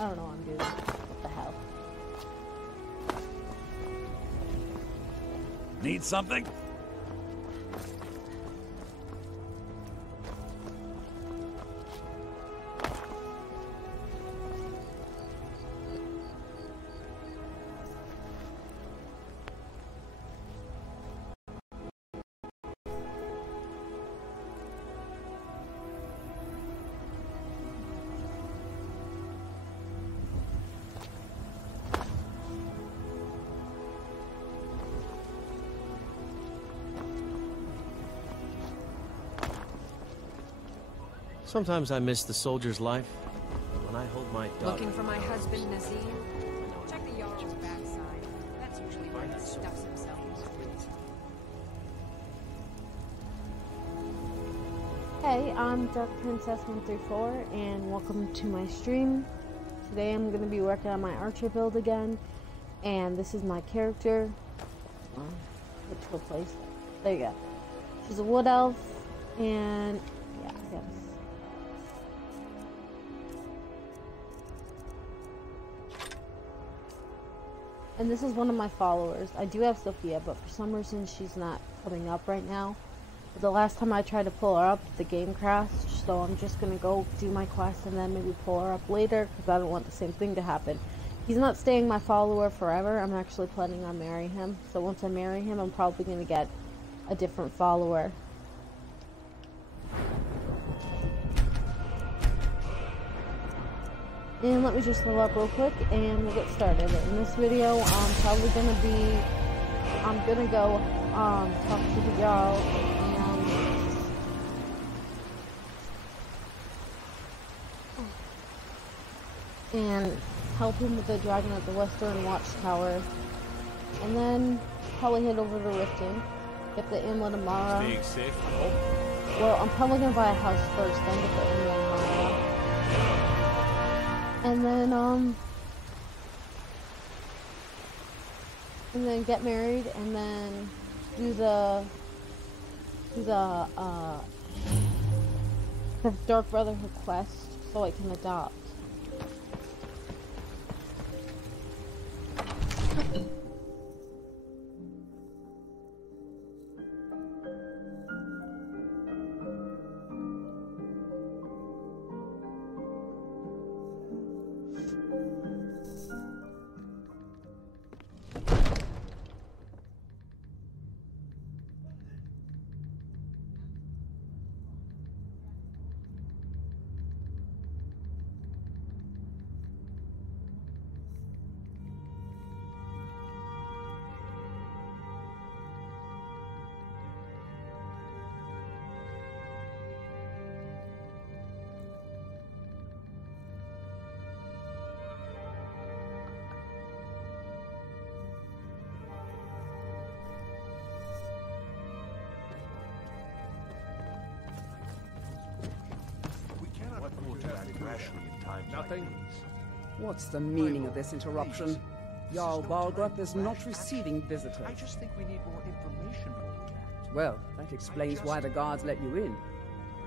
I don't know what I'm doing. What the hell? Need something? Sometimes I miss the soldier's life. When I hold my daughter... Looking for my husband, Nazim? Check the Jarl's backside. That's usually where he stuffs himself. Hey, I'm Dark Princess 134, and welcome to my stream. Today I'm going to be working on my archer build again, and this is my character. Let's go place. There you go. She's a wood elf, and yeah, I guess. And this is one of my followers. I do have Sophia, but for some reason she's not coming up right now. But the last time I tried to pull her up, the game crashed. So I'm just going to go do my quest and then maybe pull her up later, because I don't want the same thing to happen. He's not staying my follower forever. I'm actually planning on marrying him. So once I marry him, I'm probably going to get a different follower. And let me just level up real quick and we'll get started. In this video, I'm probably gonna go talk to the Jarl and help him with the dragon at the western watchtower. And then probably head over to Riften, get the Inlet of Mara. Staying safe, I hope. Well, I'm probably gonna buy a house first, then get the Inlet of Mara. And then get married, and then do the Dark Brotherhood quest so I can adopt. Nothing? What's the meaning of this interruption? Jarl Balgrup is not receiving visitors. I just think we need more information before we act. Well, that explains why the guards let you in.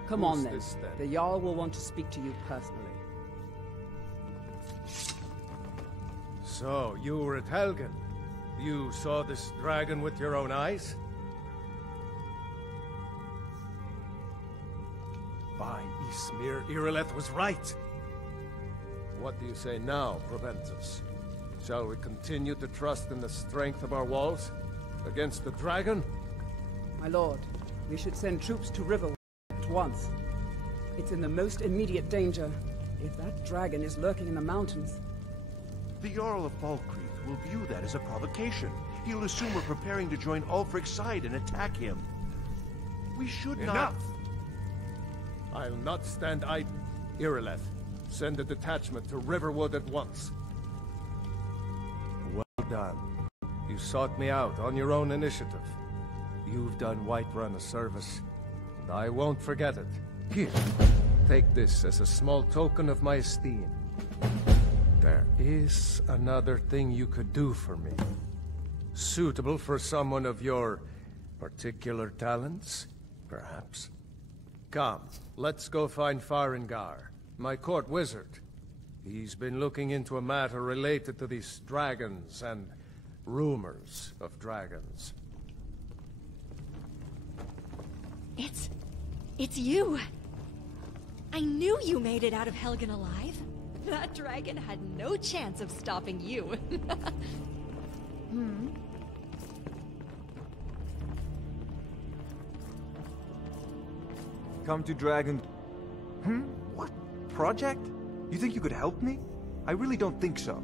Come on then. The Jarl will want to speak to you personally. So, you were at Helgen. You saw this dragon with your own eyes? By Ysmir, Irileth was right. What do you say now, Proventus? Shall we continue to trust in the strength of our walls against the dragon? My lord, we should send troops to Riverwood at once. It's in the most immediate danger. If that dragon is lurking in the mountains... The Jarl of Falkreath will view that as a provocation. He'll assume we're preparing to join Ulfric's side and attack him. We should not... Enough! I'll not stand idle. Irileth, send a detachment to Riverwood at once. Well done. You sought me out on your own initiative. You've done Whiterun a service, and I won't forget it. Here, take this as a small token of my esteem. There is another thing you could do for me. Suitable for someone of your particular talents, perhaps. Come, let's go find Farengar, my court wizard. He's been looking into a matter related to these dragons and rumors of dragons. It's you! I knew you made it out of Helgen alive. That dragon had no chance of stopping you. Come to Dragon... What? Project? You think you could help me? I really don't think so.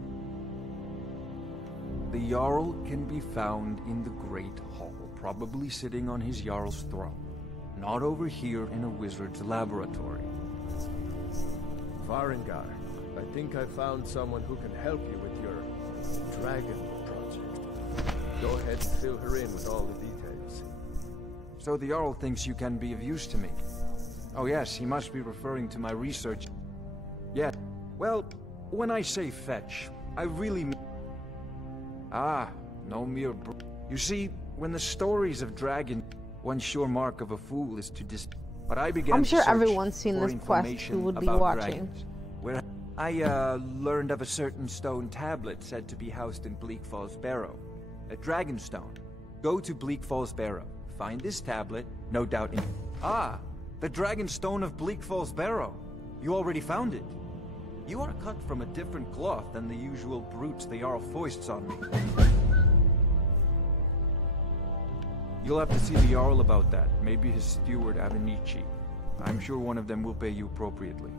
The Jarl can be found in the Great Hall, probably sitting on his Jarl's throne. Not over here in a wizard's laboratory. Farengar, I think I found someone who can help you with your dragon project. Go ahead and fill her in with all the details. So the Jarl thinks you can be of use to me. Oh yes, he must be referring to my research. Yeah, well, when I say fetch, I really mean... Ah, no mere You see, when the stories of dragon, one sure mark of a fool is to But I began I'm to sure search everyone's seen for this quest who information would be about watching. dragons. Where I learned of a certain stone tablet said to be housed in Bleak Falls Barrow. A dragon stone. Go to Bleak Falls Barrow. Find this tablet, no doubt in... Ah! The Dragon Stone of Bleak Falls Barrow. You already found it. You are cut from a different cloth than the usual brutes the Jarl foists on me. You'll have to see the Jarl about that. Maybe his steward Avenici. I'm sure one of them will pay you appropriately.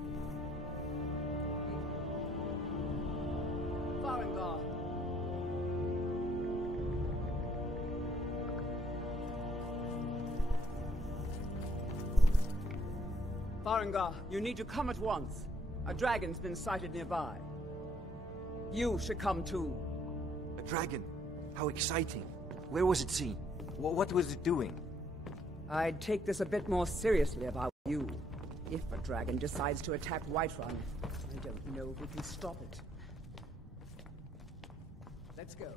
Farengar. Farengar, you need to come at once. A dragon's been sighted nearby. You should come too. A dragon? How exciting. Where was it seen? What was it doing? I'd take this a bit more seriously if I were you. If a dragon decides to attack Whiterun, I don't know if we can stop it. Let's go.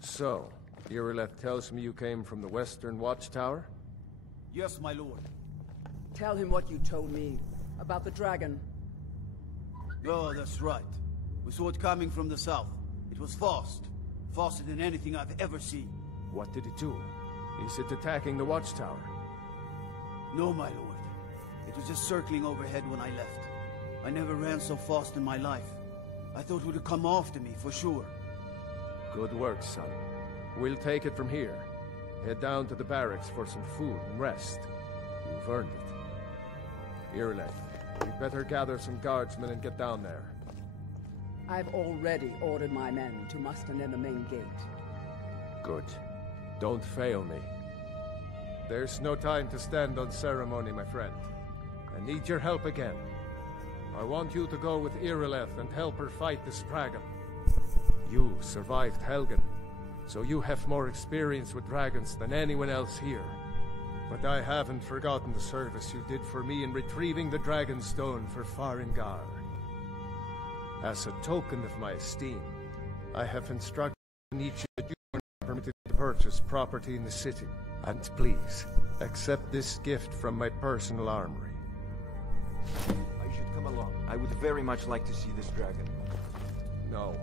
So, Irileth tells me you came from the Western Watchtower? Yes, my lord. Tell him what you told me about the dragon. Oh, that's right. We saw it coming from the south. It was fast. Faster than anything I've ever seen. What did it do? Is it attacking the Watchtower? No, my lord. It was just circling overhead when I left. I never ran so fast in my life. I thought it would come after me, for sure. Good work, son. We'll take it from here. Head down to the barracks for some food and rest. You've earned it. Irileth, we'd better gather some guardsmen and get down there. I've already ordered my men to muster near the main gate. Good. Don't fail me. There's no time to stand on ceremony, my friend. I need your help again. I want you to go with Irileth and help her fight this dragon. You survived Helgen, so you have more experience with dragons than anyone else here. But I haven't forgotten the service you did for me in retrieving the Dragon Stone for Farengar. As a token of my esteem, I have instructed Nietzsche that you are not permitted to purchase property in the city. And please, accept this gift from my personal armory. I should come along. I would very much like to see this dragon. No,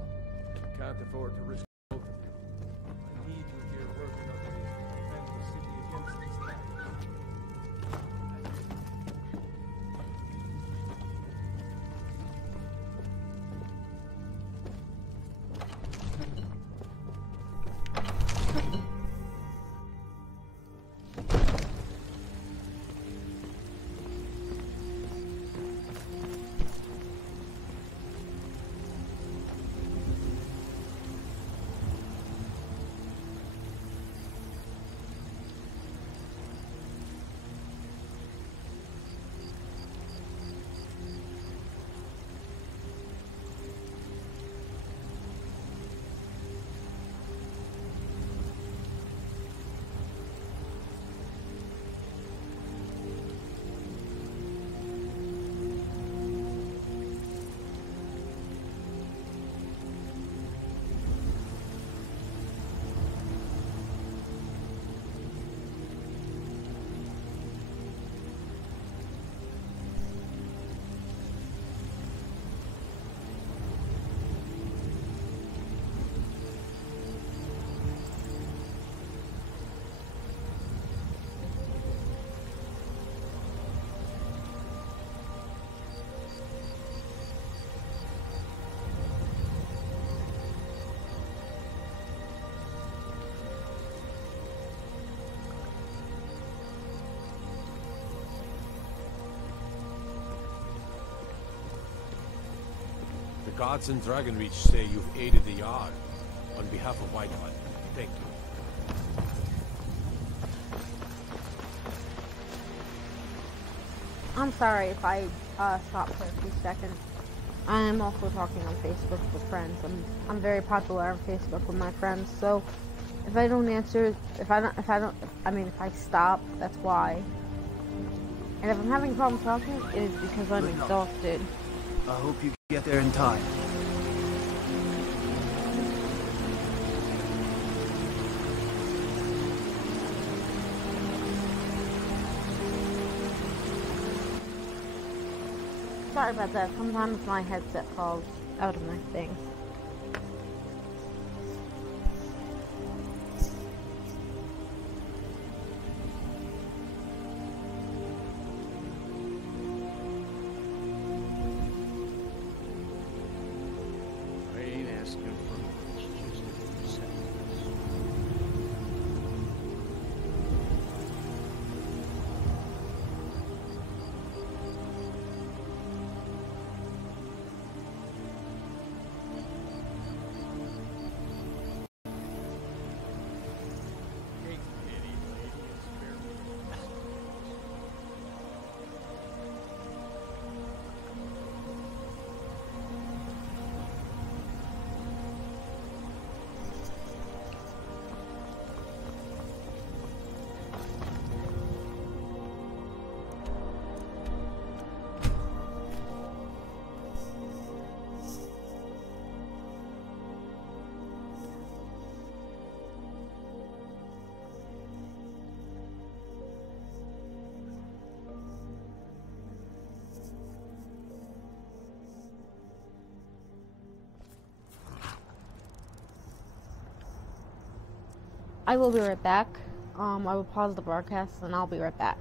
I can't afford to risk both of you. I need you here working on ways to defend the city against this dragon. gods in Dragonreach say you've aided the Jarl. On behalf of Whiteheart, thank you. I'm sorry if I stopped for a few seconds. I am also talking on Facebook with friends. I'm very popular on Facebook with my friends. So if I don't answer, if I stop, that's why. And if I'm having problems talking, it is because I'm exhausted. I hope you get there in time. Sorry about that. Sometimes my headset falls out of my thing. I ain't asking for much, just a few seconds. I will be right back. I will pause the broadcast and I'll be right back.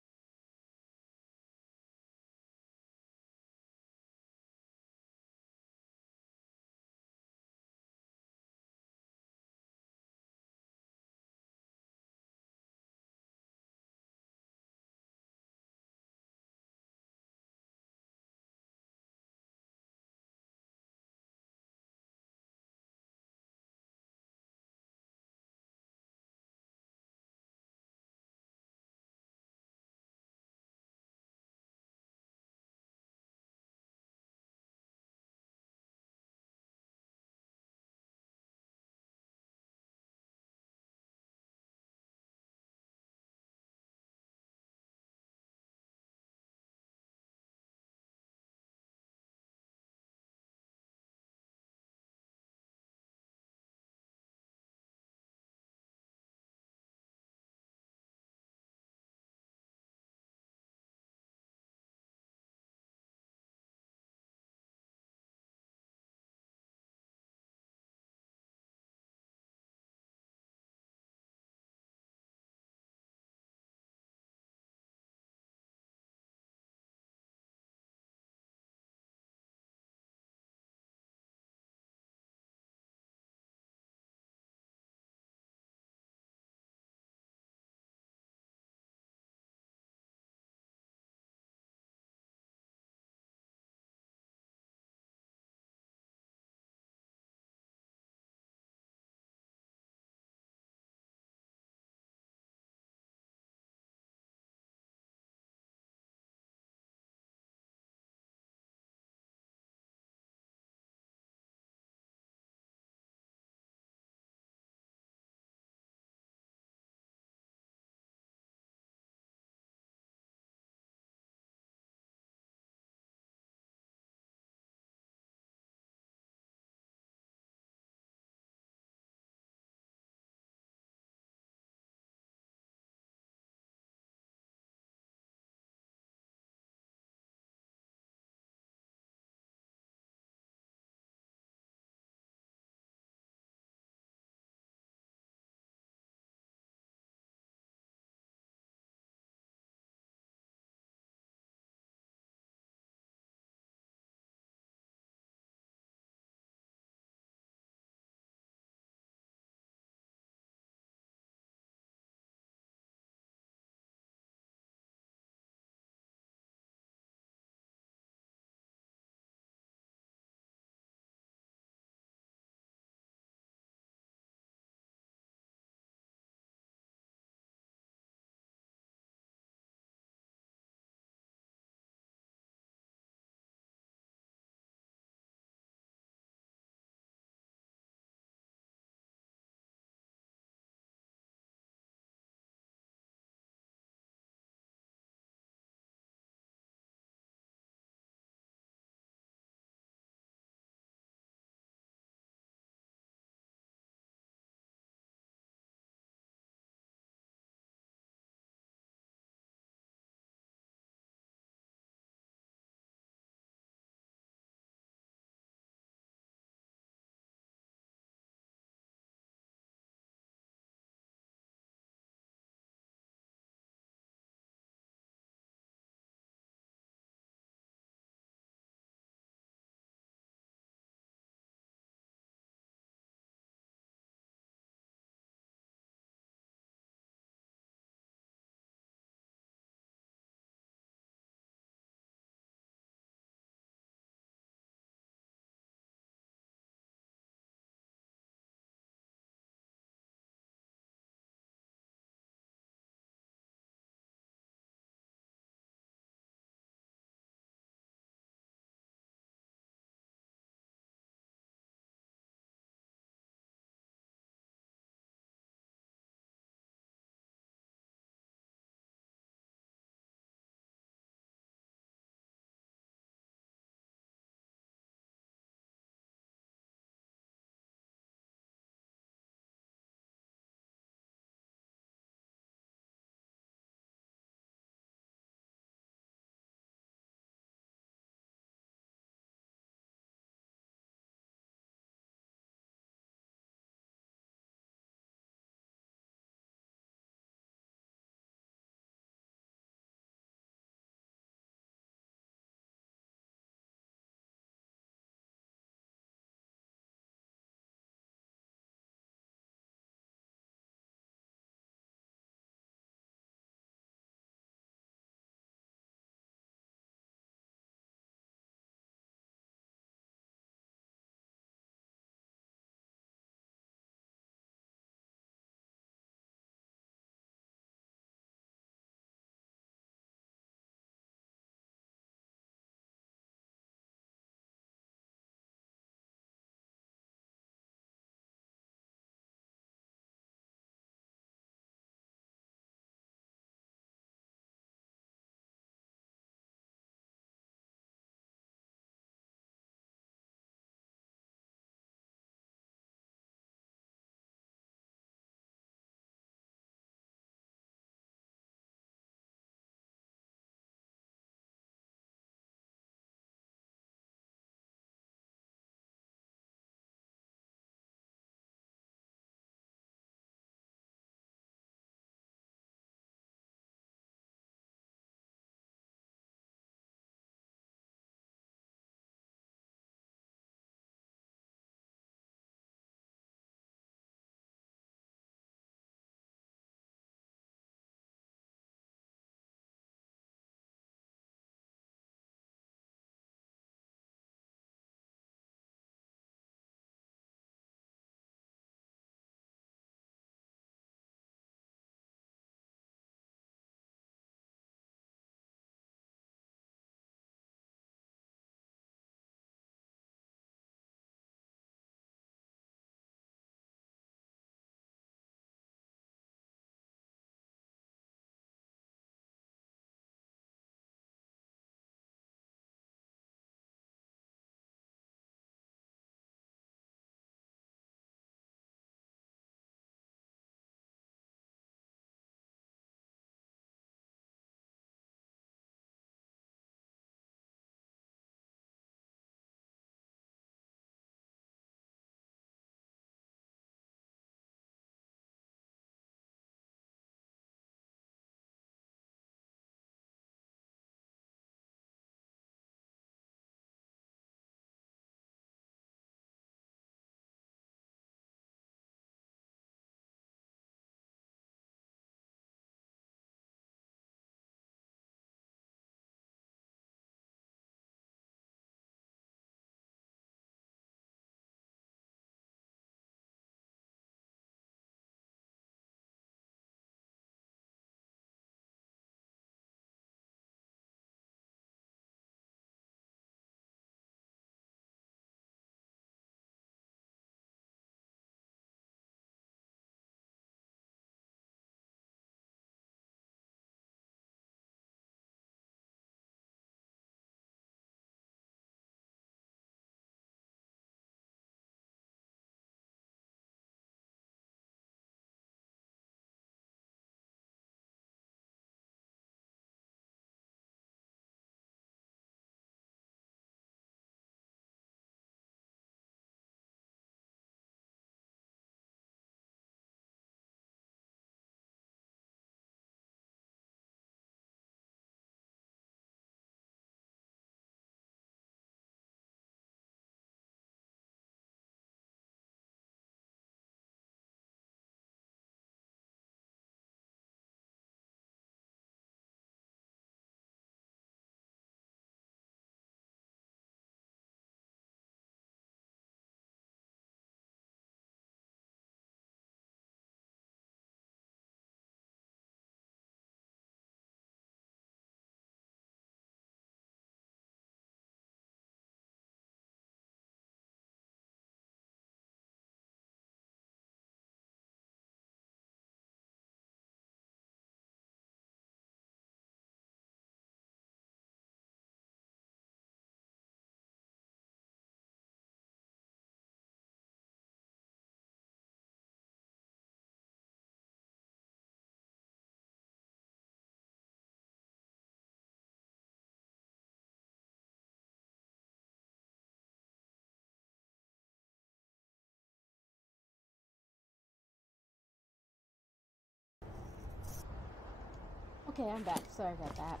Okay, I'm back. Sorry about that.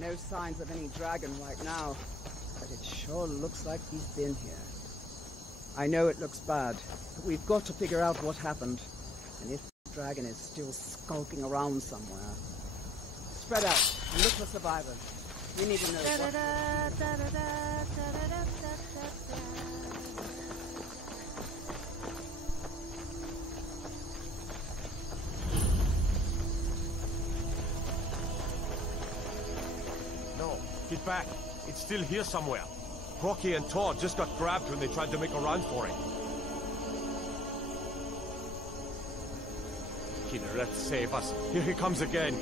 No signs of any dragon right now, but it sure looks like he's been here. I know it looks bad, but we've got to figure out what happened, and if the dragon is still skulking around somewhere. Spread out and look for survivors. We need to know Get back. It's still here somewhere. Rocky and Todd just got grabbed when they tried to make a run for it. Killer, let's save us. Here he comes again.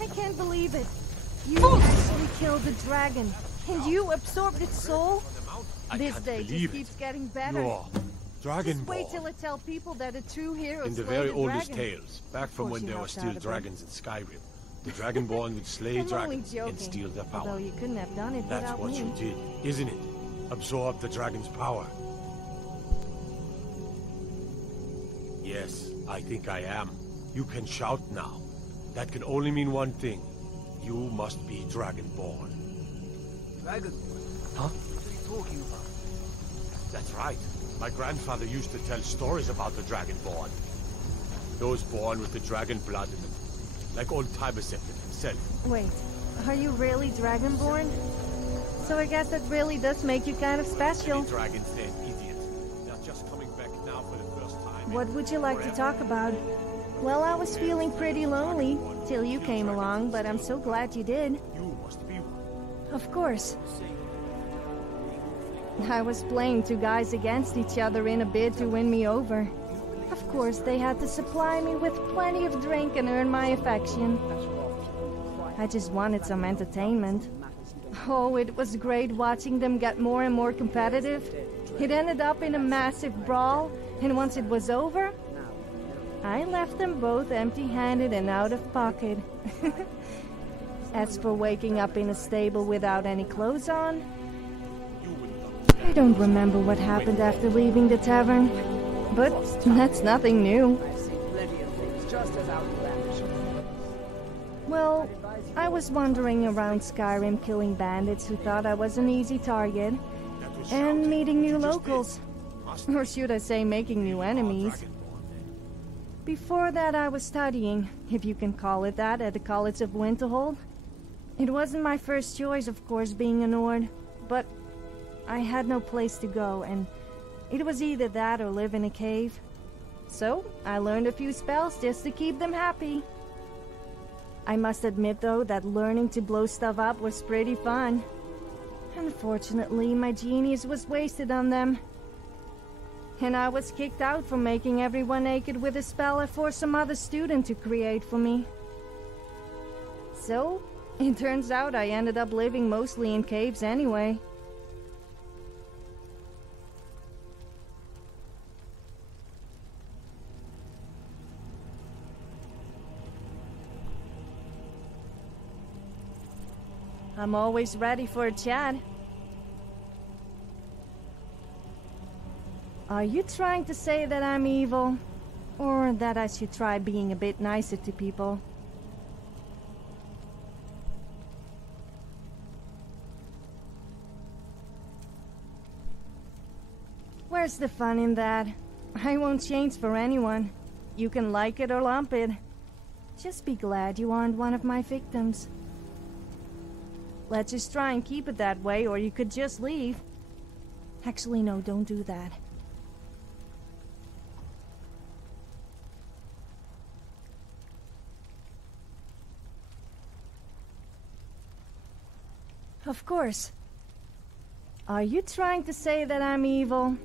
I can't believe it. You actually killed the dragon, and you absorbed its soul? This day just keeps getting better. No. Dragonborn. Just wait till I tell people that a true hero In the slayed very a oldest dragon. tales, back from when there were still dragons in Skyrim, the Dragonborn would slay I'm only dragons joking, and steal their although power. you couldn't have done it That's without what me. you did, isn't it? Absorb the dragon's power. Yes, I think I am. You can shout now. That can only mean one thing. You must be Dragonborn. Dragonborn? Huh? What are you talking about? That's right. My grandfather used to tell stories about the Dragonborn. Those born with the dragon blood in them. Like old Tybeseptin himself. Wait, are you really Dragonborn? So I guess that really does make you kind of special. Dragons, they're idiots. They're just coming back now for the first time. What would you like to talk about? Well, I was feeling pretty lonely till you came along, but I'm so glad you did. You must be one. Of course. I was playing two guys against each other in a bid to win me over. Of course, they had to supply me with plenty of drink and earn my affection. I just wanted some entertainment. Oh, it was great watching them get more and more competitive. It ended up in a massive brawl, and once it was over, I left them both empty-handed and out of pocket. As for waking up in a stable without any clothes on, I don't remember what happened after leaving the tavern, but that's nothing new. I've seen plenty of things just as outlandish. Well, I was wandering around Skyrim killing bandits who thought I was an easy target, and meeting new locals. Or should I say making new enemies. Before that I was studying, if you can call it that, at the College of Winterhold. It wasn't my first choice, of course, being a Nord, but I had no place to go, and it was either that or live in a cave. So, I learned a few spells just to keep them happy. I must admit, though, that learning to blow stuff up was pretty fun. Unfortunately, my genius was wasted on them. And I was kicked out for making everyone naked with a spell I forced some other student to create for me. So, it turns out I ended up living mostly in caves anyway. I'm always ready for a chat. Are you trying to say that I'm evil? Or that I should try being a bit nicer to people? Where's the fun in that? I won't change for anyone. You can like it or lump it. Just be glad you aren't one of my victims. Let's just try and keep it that way, or you could just leave. Actually, no, don't do that. Of course. Are you trying to say that I'm evil?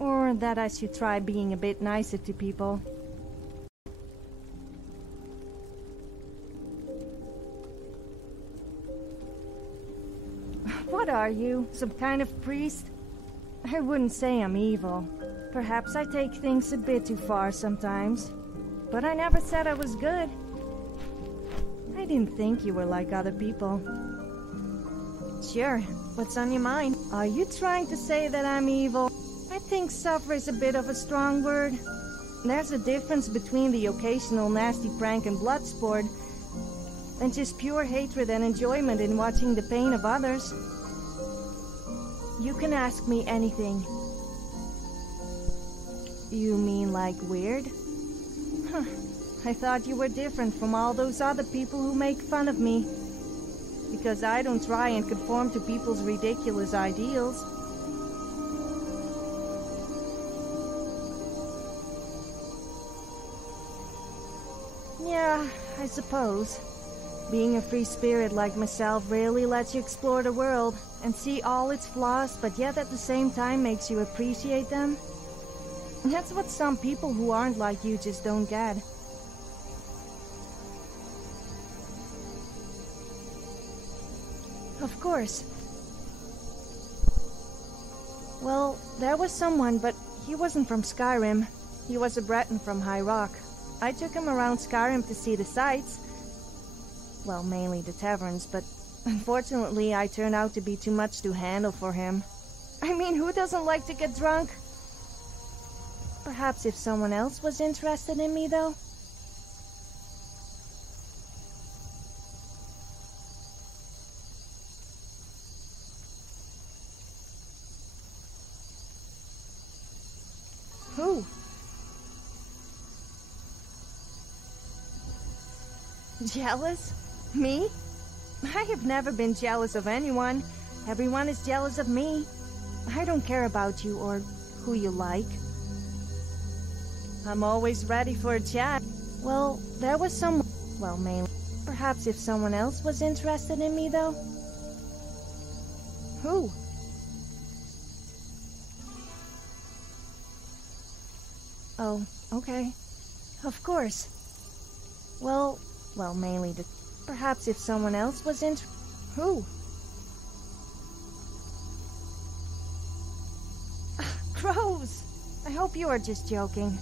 Or that I should try being a bit nicer to people? What are you? Some kind of priest? I wouldn't say I'm evil. Perhaps I take things a bit too far sometimes. But I never said I was good. I didn't think you were like other people. Sure, what's on your mind? Are you trying to say that I'm evil? I think suffer is a bit of a strong word. There's a difference between the occasional nasty prank and blood sport and just pure hatred and enjoyment in watching the pain of others. You can ask me anything. You mean like weird? Huh. I thought you were different from all those other people who make fun of me. Because I don't try and conform to people's ridiculous ideals. Yeah, I suppose. Being a free spirit like myself really lets you explore the world and see all its flaws, but yet at the same time makes you appreciate them. That's what some people who aren't like you just don't get. Of course. Well, there was someone, but he wasn't from Skyrim. He was a Breton from High Rock. I took him around Skyrim to see the sights. Well, mainly the taverns, but unfortunately I turned out to be too much to handle for him. I mean, who doesn't like to get drunk? Perhaps if someone else was interested in me, though? Who? Jealous? Me? I have never been jealous of anyone. Everyone is jealous of me. I don't care about you or who you like. I'm always ready for a chat. Well, there was someone... Well, mainly... Perhaps if someone else was interested in me, though? Who? Oh, okay. Of course. Well, mainly the... Perhaps if someone else was Who? Crows! I hope you are just joking.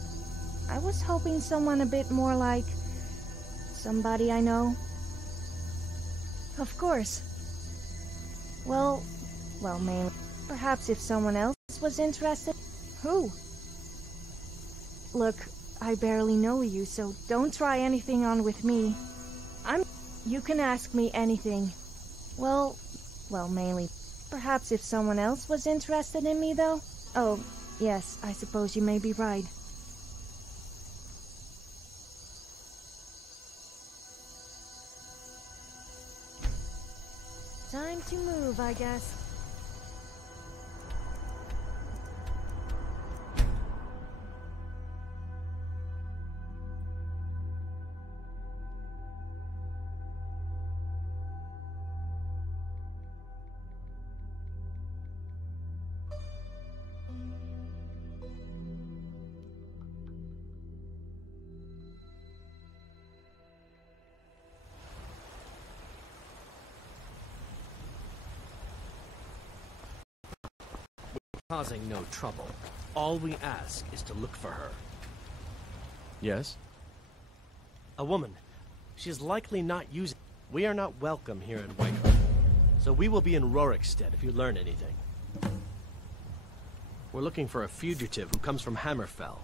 I was hoping someone a bit more like... somebody I know. Of course. Well, mainly... Perhaps if someone else was interested... Who? Look, I barely know you, so don't try anything on with me. You can ask me anything. Well, mainly. Perhaps if someone else was interested in me, though? Oh, yes, I suppose you may be right. Time to move, I guess. Causing no trouble. All we ask is to look for her. Yes? A woman. She is likely not using... We are not welcome here in Whiterun, so we will be in Rorikstead if you learn anything. We're looking for a fugitive who comes from Hammerfell.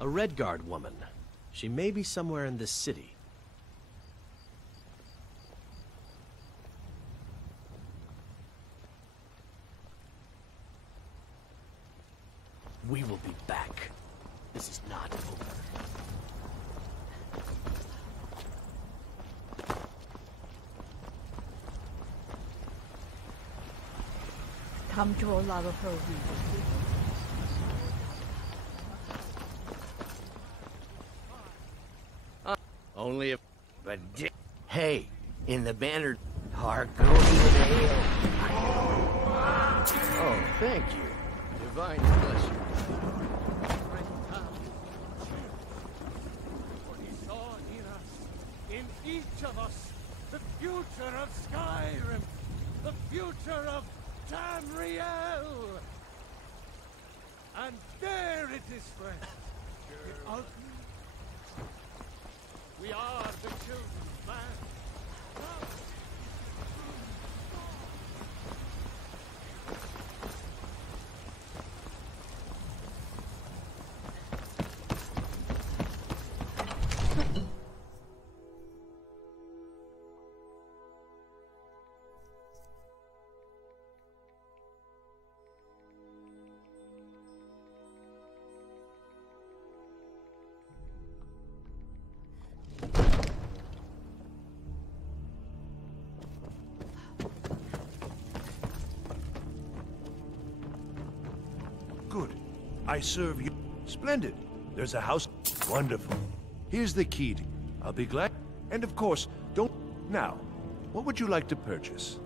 A Redguard woman. She may be somewhere in this city. We will be back. This is not over. Come to a lot of her Only if... But hey, in the banner... Hargonian ale. Oh, thank you. Divine bless you. In each of us, the future of Skyrim, the future of Tamriel. And there it is, friends. In Alchemy, we are the children's land. Good. I serve you. Splendid. There's a house. Wonderful. Here's the key. I'll be glad. And of course, don't... Now, what would you like to purchase?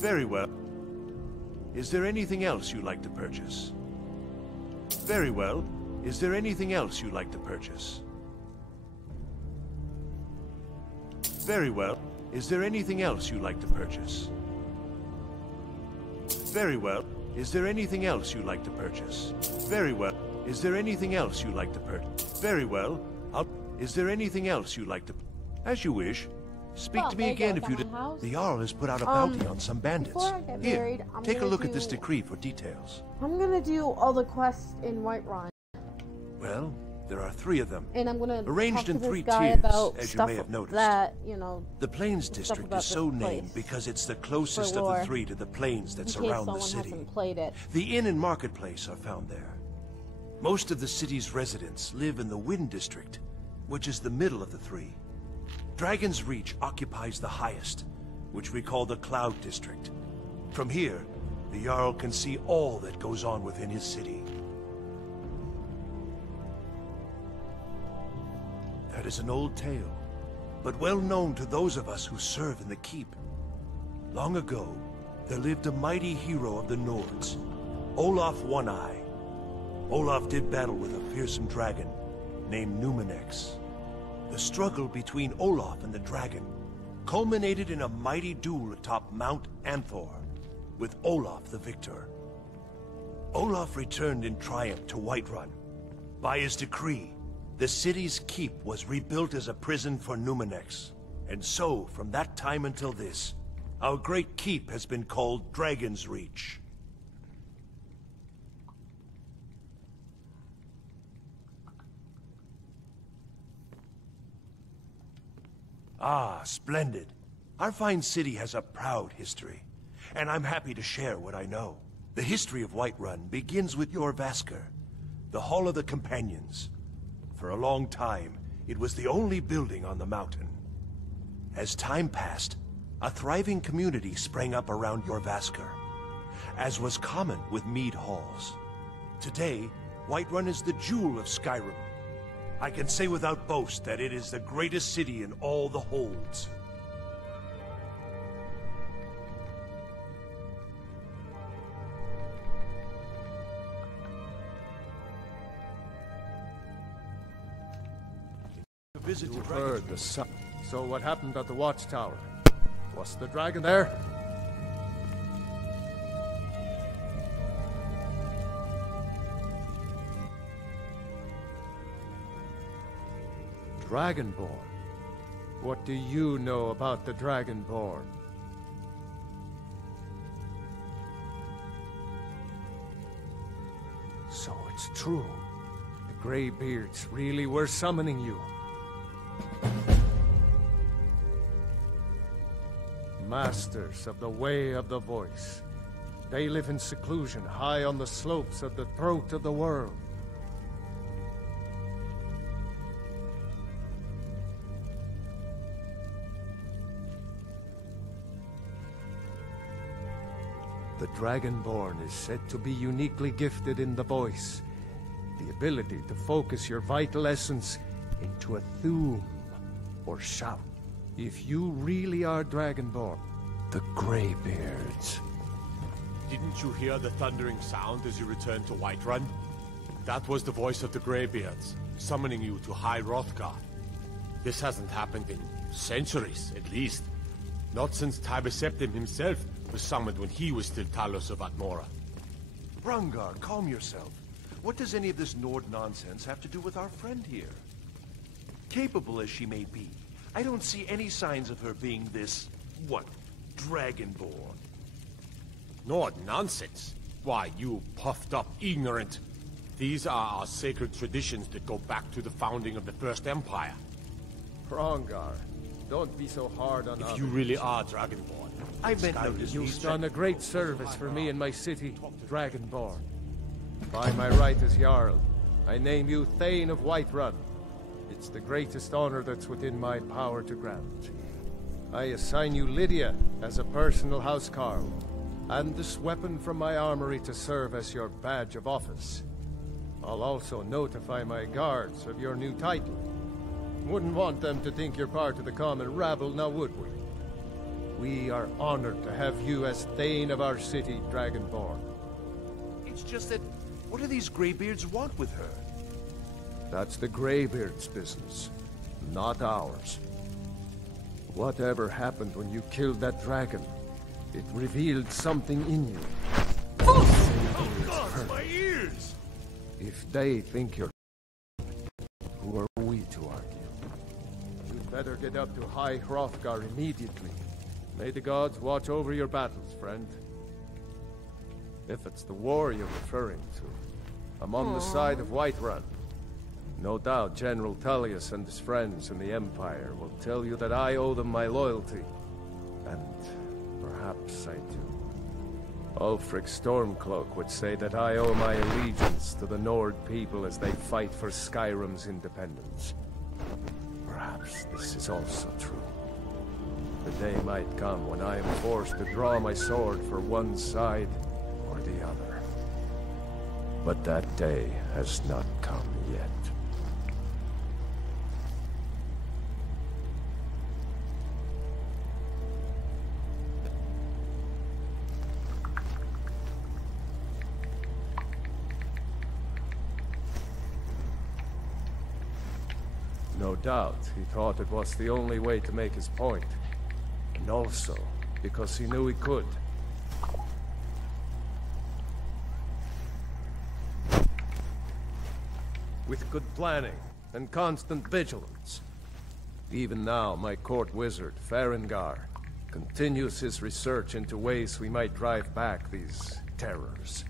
Very well. Is there anything else you'd like to purchase? Very well. Is there anything else you'd like to purchase? Very well. Is there anything else you'd like to purchase? Very well. Is there anything else you'd like to purchase? Very well. Is there anything else you'd like to purchase? Very well. Is there anything else you'd like to... As you wish. Speak to me again if you... The Jarl has put out a bounty on some bandits. Before I get married, Here, take a look at this decree for details. I'm gonna do all the quests in Whiterun. Well, there are 3 of them. And I'm gonna arranged talk in to 3 this guy tiers, about as you stuff may have noticed. that, you know, the Plains District is so named because it's the closest of the 3 to the plains that surround the city. Played it. The inn and marketplace are found there. Most of the city's residents live in the Wind District, which is the middle of the 3. Dragon's Reach occupies the highest, which we call the Cloud District. From here, the Jarl can see all that goes on within his city. That is an old tale, but well known to those of us who serve in the keep. Long ago, there lived a mighty hero of the Nords, Olaf One-Eye. Olaf did battle with a fearsome dragon named Numenex. The struggle between Olaf and the dragon culminated in a mighty duel atop Mount Anthor, with Olaf the victor. Olaf returned in triumph to Whiterun. By his decree, the city's keep was rebuilt as a prison for Numenex. And so, from that time until this, our great keep has been called Dragon's Reach. Ah, splendid. Our fine city has a proud history, and I'm happy to share what I know. The history of Whiterun begins with your Vasker, the Hall of the Companions. For a long time, it was the only building on the mountain. As time passed, a thriving community sprang up around your Vasker, as was common with mead halls. Today, Whiterun is the jewel of Skyrim. I can say without boast that it is the greatest city in all the holds. You heard the sound. So what happened at the watchtower? Was the dragon there? Dragonborn? What do you know about the Dragonborn? So it's true. The Greybeards really were summoning you. Masters of the Way of the Voice. They live in seclusion high on the slopes of the throat of the world. The Dragonborn is said to be uniquely gifted in the voice, the ability to focus your vital essence into a thum, or shout. If you really are Dragonborn, the Greybeards. Didn't you hear the thundering sound as you returned to Whiterun? That was the voice of the Greybeards, summoning you to High Hrothgar. This hasn't happened in centuries, at least. Not since Tiber Septim himself was summoned when he was still Talos of Atmora. Brungar, calm yourself. What does any of this Nord nonsense have to do with our friend here? Capable as she may be, I don't see any signs of her being this, Dragonborn. Nord nonsense? Why, you puffed up ignorant. These are our sacred traditions that go back to the founding of the First Empire. Hrongar, don't be so hard on us. If you really are Dragonborn, I meant no You've dispute. done a great service for me and my city, Dragonborn. By my right as Jarl, I name you Thane of Whiterun. It's the greatest honor that's within my power to grant. I assign you Lydia as a personal housecarl, and this weapon from my armory to serve as your badge of office. I'll also notify my guards of your new title. Wouldn't want them to think you're part of the common rabble, now would we? We are honored to have you as Thane of our city, Dragonborn. It's just that, what do these Greybeards want with her? That's the Greybeards' business, not ours. Whatever happened when you killed that dragon, it revealed something in you. Oh God, my ears! If they think you're... who are we to argue? You'd better get up to High Hrothgar immediately. May the gods watch over your battles, friend. If it's the war you're referring to, I'm on the side of Whiterun. No doubt General Tullius and his friends in the Empire will tell you that I owe them my loyalty. And perhaps I do. Ulfric Stormcloak would say that I owe my allegiance to the Nord people as they fight for Skyrim's independence. Perhaps this is also true. The day might come when I am forced to draw my sword for one side or the other. But that day has not come yet. No doubt, he thought it was the only way to make his point. And also, because he knew he could. With good planning and constant vigilance. Even now, my court wizard, Farengar, continues his research into ways we might drive back these terrors.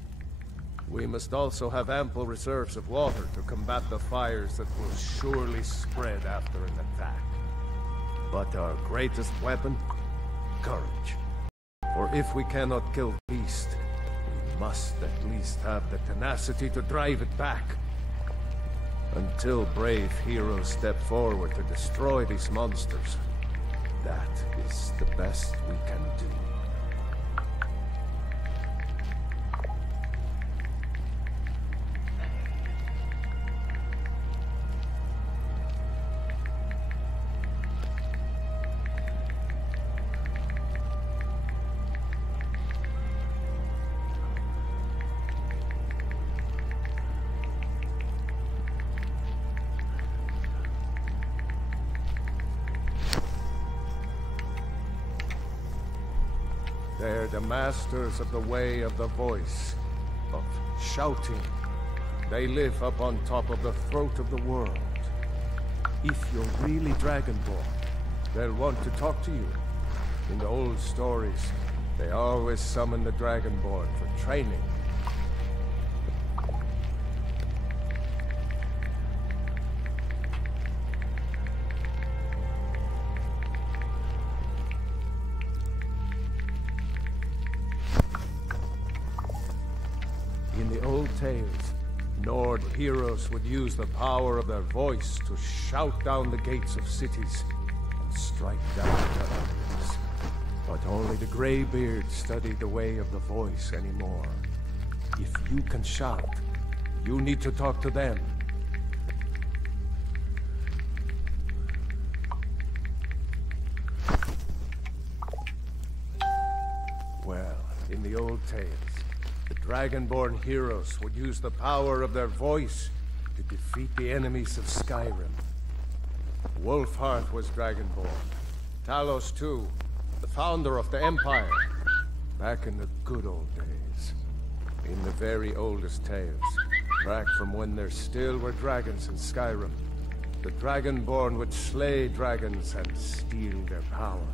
We must also have ample reserves of water to combat the fires that will surely spread after an attack. But our greatest weapon? Courage. For if we cannot kill the beast, we must at least have the tenacity to drive it back. Until brave heroes step forward to destroy these monsters, that is the best we can do. They're the masters of the way of the voice, of shouting. They live up on top of the throat of the world. If you're really Dragonborn, they'll want to talk to you. In the old stories, they always summon the Dragonborn for training. In the old tales, Nord heroes would use the power of their voice to shout down the gates of cities and strike down their enemies. But only the Greybeards study the way of the voice anymore. If you can shout, you need to talk to them. Well, in the old tales, the Dragonborn heroes would use the power of their voice to defeat the enemies of Skyrim. Wolfheart was Dragonborn. Talos too, the founder of the Empire. Back in the good old days. In the very oldest tales. Back from when there still were dragons in Skyrim. The Dragonborn would slay dragons and steal their power.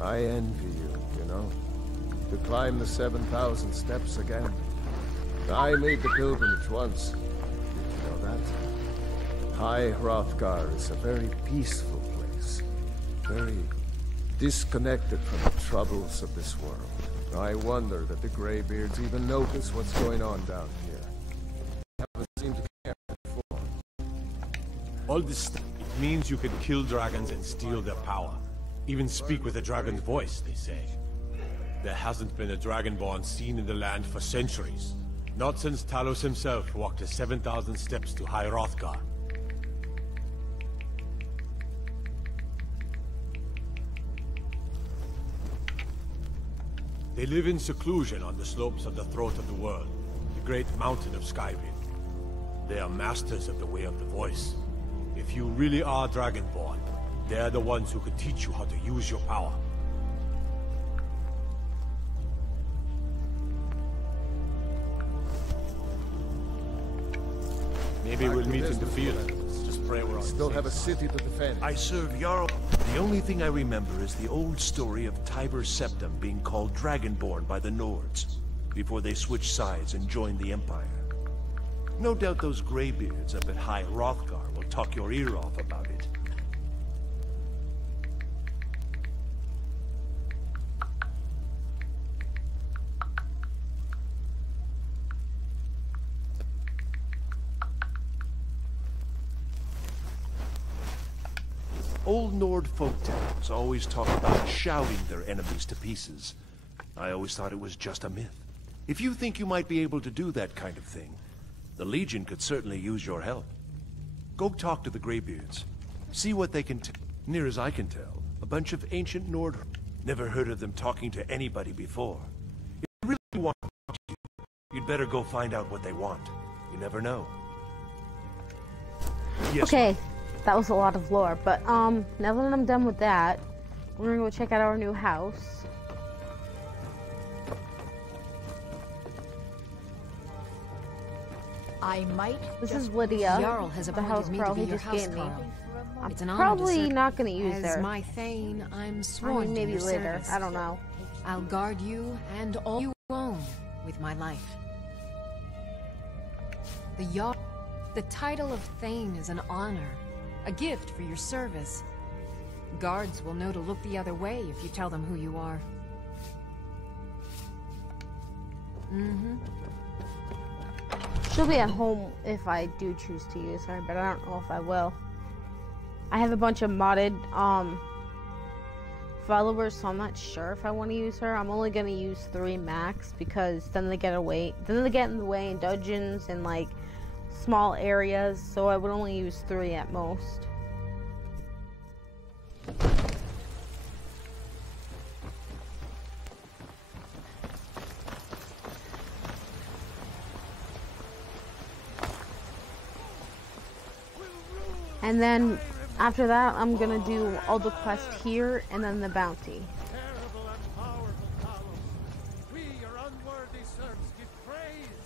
I envy you, you know, to climb the 7,000 steps again. I made the pilgrimage once. Did you know that? High Hrothgar is a very peaceful place. Very disconnected from the troubles of this world. I wonder that the Greybeards even notice what's going on down here. They haven't seemed to care before. All this stuff, it means you can kill dragons and steal their power. Even speak with a dragon's voice, they say. There hasn't been a Dragonborn seen in the land for centuries. Not since Talos himself walked the 7,000 steps to High Hrothgar. They live in seclusion on the slopes of the throat of the world, the great mountain of Skyrim. They are masters of the way of the voice. If you really are Dragonborn, they're the ones who could teach you how to use your power. Maybe we'll meet in the field. Just pray we're on. Still have a city to defend. I serve Jarl. The only thing I remember is the old story of Tiber Septim being called Dragonborn by the Nords, before they switched sides and joined the Empire. No doubt those Greybeards up at High Hrothgar will talk your ear off about it. Old Nord folktales always talk about shouting their enemies to pieces. I always thought it was just a myth. If you think you might be able to do that kind of thing, the Legion could certainly use your help. Go talk to the Greybeards. See what they can tell. Near as I can tell, a bunch of ancient Nord... Never heard of them talking to anybody before. If you really want to talk to you, you'd better go find out what they want. You never know. Yes. Okay. That was a lot of lore, but now that I'm done with that, we're gonna go check out our new house. I might. This is Lydia, Jarl has the appointed house me girl to be he your just gave me. housecarl. I'm It's an honor to probably serve. not going to use As her. my Thane, I'm I sworn mean, to maybe your later. service. I don't know. I'll guard you and all you own with my life. The title of Thane is an honor, a gift for your service. Guards will know to look the other way if you tell them who you are. She'll be at home if I do choose to use her, but I don't know if I will. I have a bunch of modded followers, so I'm not sure if I want to use her. I'm only gonna use 3 max because then they get in the way in dungeons and like small areas, so I would only use 3 at most. And then after that, I'm gonna do all the quests here and then the bounty. Terrible and powerful Talos, we, your unworthy serfs, give praise,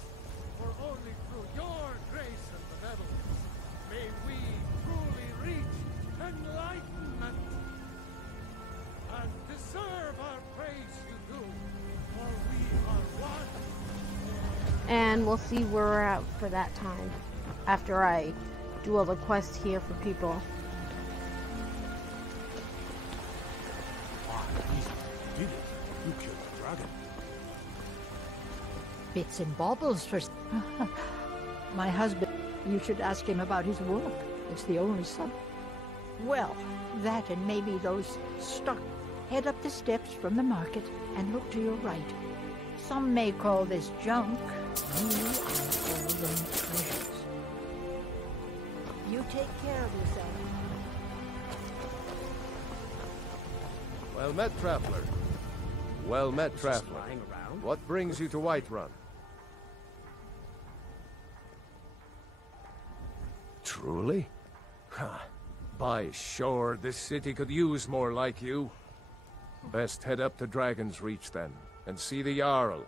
for only through your grace and benevolence may we truly reach enlightenment. And deserve our praise you do, for we are one. And we'll see where we're at for that time, after I do all the quests here for people. Why, you did it. You killed the dragon. Bits and baubles for... My husband, you should ask him about his work. It's the only son. Well, that and maybe those stock. Head up the steps from the market and look to your right. Some may call this junk. You are golden treasures. You take care of yourself. Well met, traveler. Well met, traveler. What brings you to Whiterun? Truly? Ha! By shore, this city could use more like you. Best head up to Dragon's Reach then, and see the Jarl.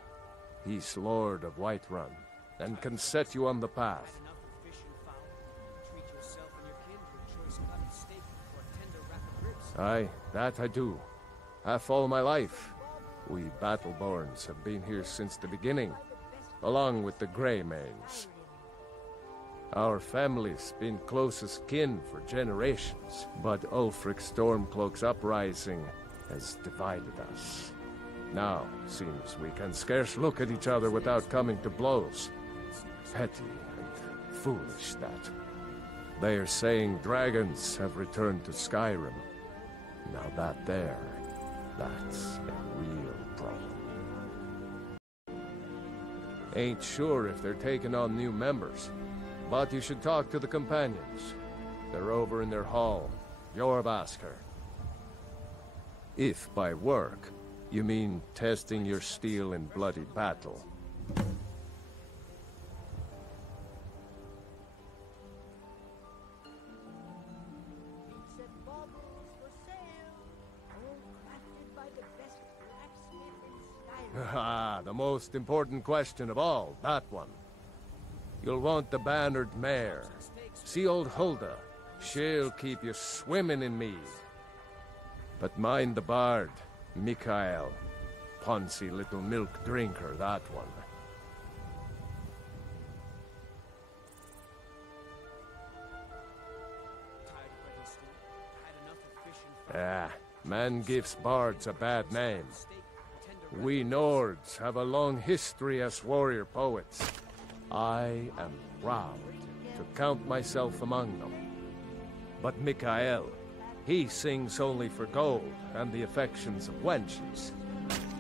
He's Lord of Whiterun, and can set you on the path. Aye, that I do. Half all my life. We Battleborns have been here since the beginning, along with the Greymanes. Our family's been closest kin for generations, but Ulfric Stormcloak's uprising has divided us. Now, seems we can scarce look at each other without coming to blows. Petty and foolish, that. They are saying dragons have returned to Skyrim. Now that's a real problem. Ain't sure if they're taking on new members, but you should talk to the companions. They're over in their hall, Jorvaskr. If by work, you mean testing your steel in bloody battle. Ah, the most important question of all, that one. You'll want the bannered mare. See old Hulda. She'll keep you swimming in mead. But mind the bard, Mikael. Poncy little milk drinker, that one. Ah, man gives bards a bad name. We Nords have a long history as warrior poets. I am proud to count myself among them. But Mikael, he sings only for gold and the affections of wenches.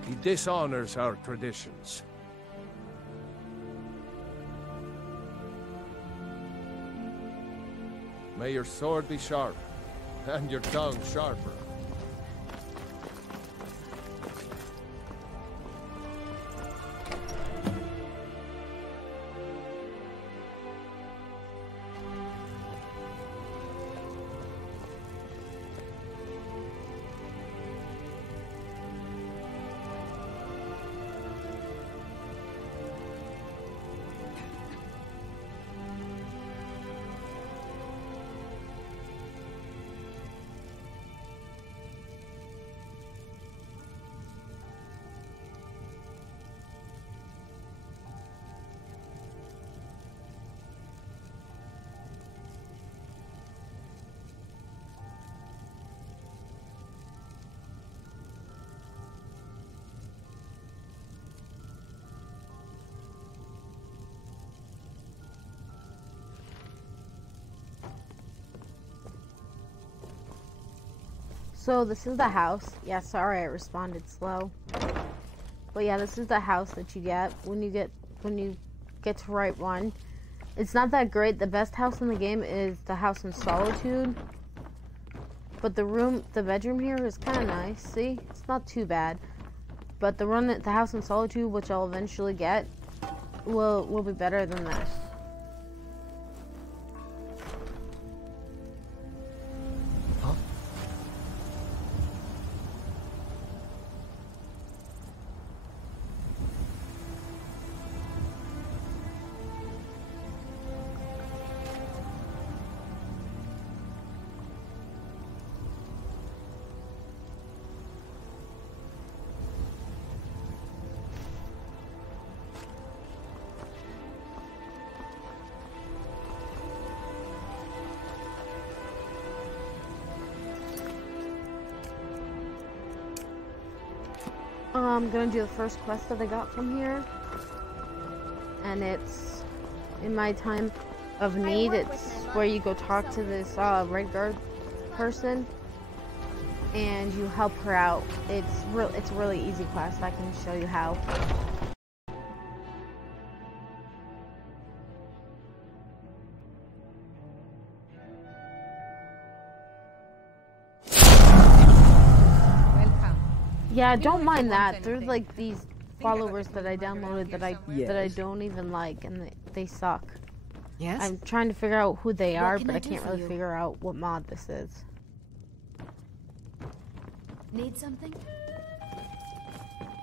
He dishonors our traditions. May your sword be sharp, and your tongue sharper. So this is the house. Yeah, sorry I responded slow. But yeah, this is the house that you get when you get to Whiterun. It's not that great. The best house in the game is the house in Solitude. But the bedroom here is kind of nice. See, it's not too bad. But the house in Solitude, which I'll eventually get, will be better than this. I'm gonna do the first quest that I got from here, and it's in my time of need. It's where you go talk to this Red Guard person, and you help her out. It's a really easy quest. I can show you how. Yeah, don't mind that. They're like these followers that I downloaded that I don't even like, and they suck. Yes? I'm trying to figure out who they are, but I can't really figure out what mod this is. Need something?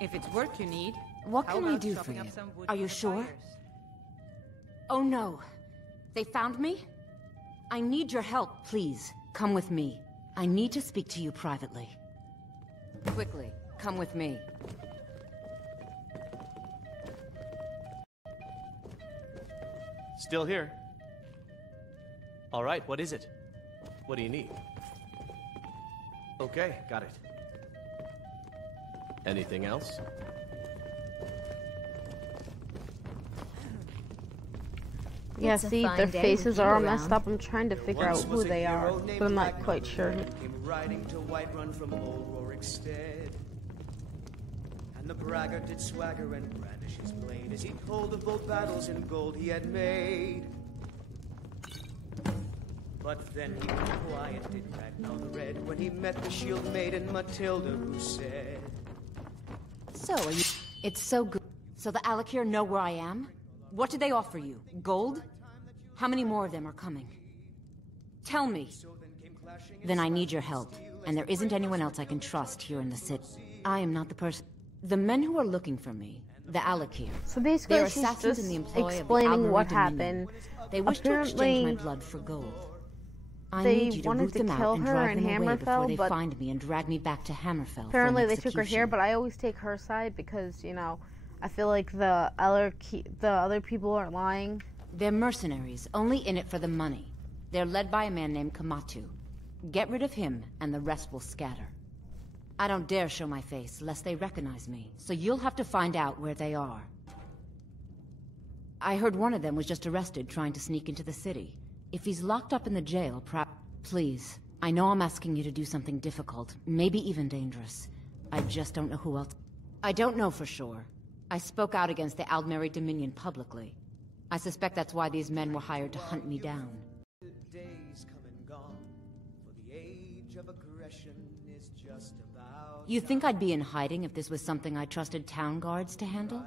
If it's work you need, What can I do for you? Are you sure? Oh no. They found me? I need your help, please. Come with me. I need to speak to you privately. Quickly, come with me. Still here. All right, what is it? What do you need? Okay, got it. Anything else? Yeah, see, their faces are all messed up. I'm trying to figure out who they are, but I'm not quite sure. Came riding to Whiterun from old Rorikstead. And the braggart did swagger and brandish his blade as he told of both battles in gold he had made. But then he went quiet, did Ragnar the Red, when he met the shield maiden Matilda, who said, So, are you... It's so good. So the Alakir know where I am? What did they offer you? Gold? How many more of them are coming? Tell me. Then I need your help, and there isn't anyone else I can trust here in the city. I am not the person... The men who are looking for me, the Alakir. So basically, they're she's assassins just in the employ explaining of the what Dominion. happened. They wish to exchange my blood for gold. I They need you to wanted root to them kill out and her drive in them away before Hammerfell, they but find me and drag me back to Hammerfell. apparently for they took her here, but I always take her side because, you know, I feel like the other people are lying. They're mercenaries, only in it for the money. They're led by a man named Kamatu. Get rid of him, and the rest will scatter. I don't dare show my face, lest they recognize me, so you'll have to find out where they are. I heard one of them was just arrested trying to sneak into the city. If he's locked up in the jail, please. I know I'm asking you to do something difficult, maybe even dangerous. I just don't know who else. I don't know for sure. I spoke out against the Aldmeri Dominion publicly. I suspect that's why these men were hired to hunt me down. days come and gone, for the age of aggression is just about... You think I'd be in hiding if this was something I trusted town guards to handle?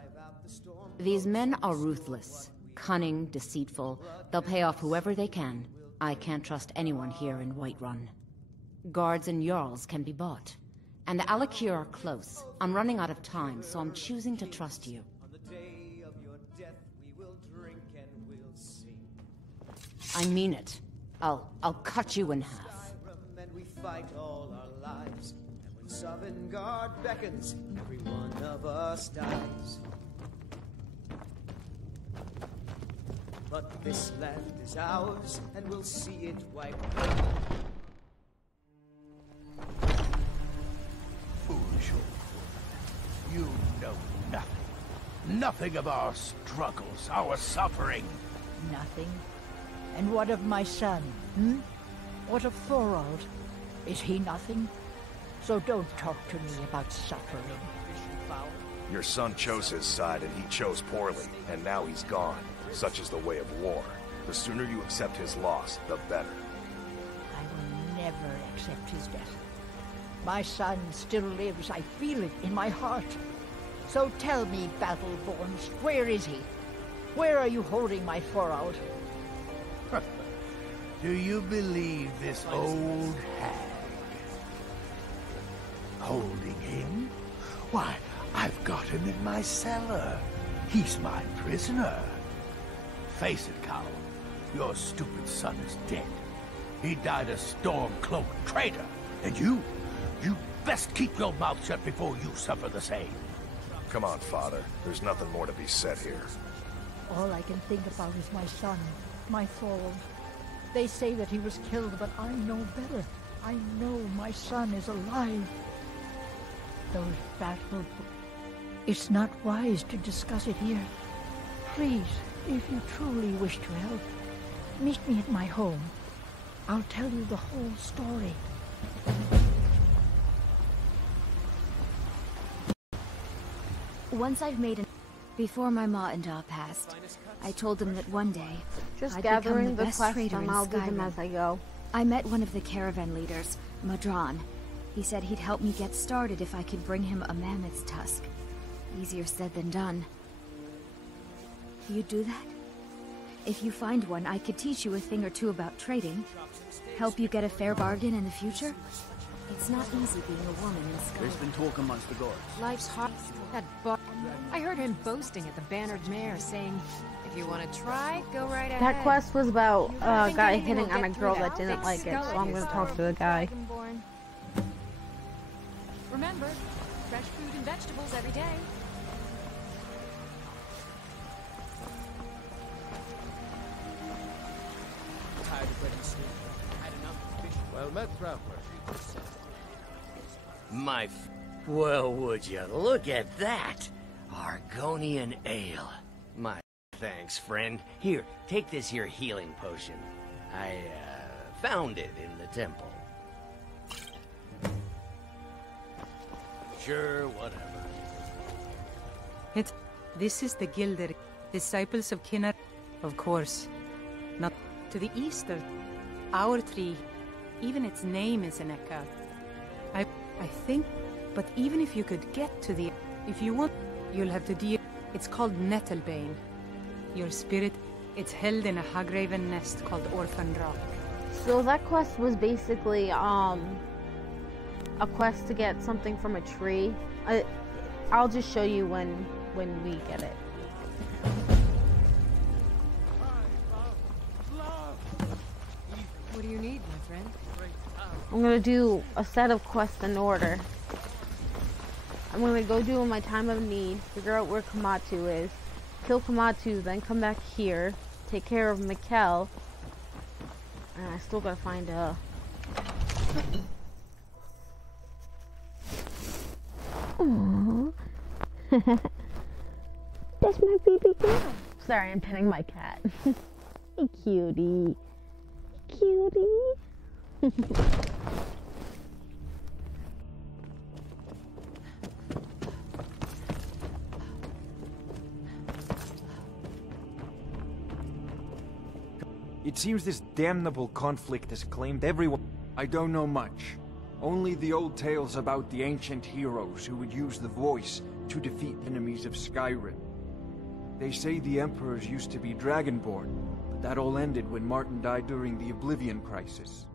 These men are ruthless, cunning, deceitful. They'll pay off whoever they can. I can't trust anyone here in Whiterun. Guards and Jarls can be bought. And the Alakir are close. I'm running out of time, so I'm choosing to trust you. On the day of your death, we will drink and we'll sing. I mean it. I'll cut you in half. Skyrim, and we fight all our lives. And when Sovngarde beckons, every one of us dies. But this land is ours, and we'll see it wiped out. Foolish old woman. You know nothing. Nothing of our struggles, our suffering. Nothing? And what of my son, What of Thorald? Is he nothing? So don't talk to me about suffering. Your son chose his side and he chose poorly, and now he's gone. Such is the way of war. The sooner you accept his loss, the better. I will never accept his death. My son still lives. I feel it in my heart. So tell me, Battleborns, where is he? Where are you holding my fur out? Do you believe this old hag? Holding him? Why, I've got him in my cellar. He's my prisoner. Face it, Cal. Your stupid son is dead. He died a storm-cloaked traitor. And you best keep your mouth shut before you suffer the same. Come on, Father. There's nothing more to be said here. All I can think about is my son, my Thorald. They say that he was killed, but I know better. I know my son is alive. Those battle... It's not wise to discuss it here. Please, if you truly wish to help, meet me at my home. I'll tell you the whole story. Once I've made an... Before my ma and Da passed, I told them that one day Just I'd gathering become the the best quests trader and in I'll do them Skyrim. as I go. I met one of the caravan leaders, Madron. He said he'd help me get started if I could bring him a mammoth's tusk. Easier said than done. You'd do that? If you find one, I could teach you a thing or two about trading. Help you get a fair bargain in the future. It's not easy being a woman in Skyrim. There's been talk amongst the gods. Life's hard. That I heard him boasting at the Bannered Mare, saying, "If you want to try, go right ahead." That quest was about a guy anything hitting will on a get girl through that that didn't like thick it, so I'm gonna talk to the guy. Dragonborn. Remember, fresh food and vegetables every day. Tired of letting sleep. Had enough of fishing. Well met, traveler. Well, would you look at that? Argonian ale. My thanks, friend. Here, take this here healing potion. I, found it in the temple. Sure, whatever. This is the Gilder, disciples of Kinnar. Of course. Not to the east of our tree. Even its name is an echo. I think, but even if you could get to the... If you want, you'll have to deal... It's called Nettlebane. Your spirit, it's held in a Hagraven nest called Orphan Rock. So that quest was basically a quest to get something from a tree. I'll just show you when we get it. What do you need, my friend? I'm gonna do a set of quests in order. I'm gonna go do my time of need, figure out where Kamatu is, kill Kamatu, then come back here, take care of Mikkel, and I still gotta find a... Aww. That's my baby girl. Sorry, I'm petting my cat. Hey, cutie. Cutie. It seems this damnable conflict has claimed everyone. I don't know much. Only the old tales about the ancient heroes who would use the voice to defeat enemies of Skyrim. They say the emperors used to be dragonborn, but that all ended when Martin died during the Oblivion Crisis.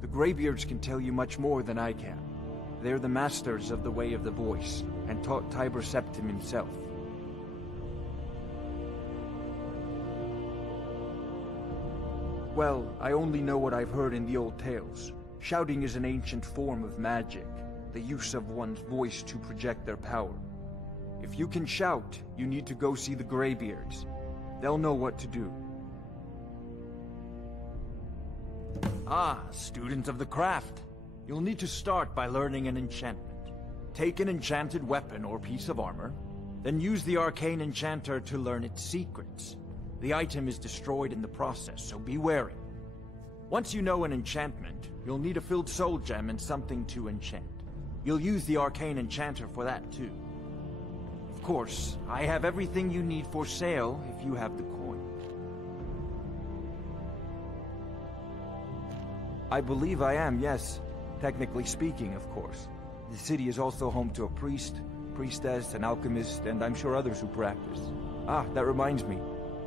The Greybeards can tell you much more than I can. They're the masters of the way of the voice, and taught Tiber Septim himself. Well, I only know what I've heard in the old tales. Shouting is an ancient form of magic, the use of one's voice to project their power. If you can shout, you need to go see the Greybeards. They'll know what to do. Ah, student of the craft. You'll need to start by learning an enchantment. Take an enchanted weapon or piece of armor, then use the arcane enchanter to learn its secrets. The item is destroyed in the process, so be wary. Once you know an enchantment, you'll need a filled soul gem and something to enchant. You'll use the arcane enchanter for that too. Of course, I have everything you need for sale if you have the coin. I believe I am, yes. Technically speaking, of course. The city is also home to a priest, priestess, an alchemist, and I'm sure others who practice. Ah, that reminds me.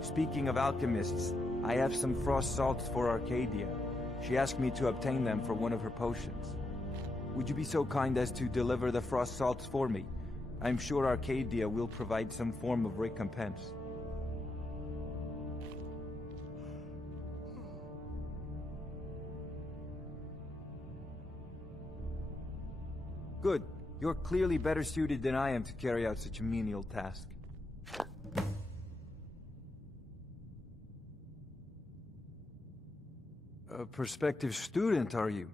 Speaking of alchemists, I have some frost salts for Arcadia. She asked me to obtain them for one of her potions. Would you be so kind as to deliver the frost salts for me? I'm sure Arcadia will provide some form of recompense. Good. You're clearly better suited than I am to carry out such a menial task. A prospective student, are you?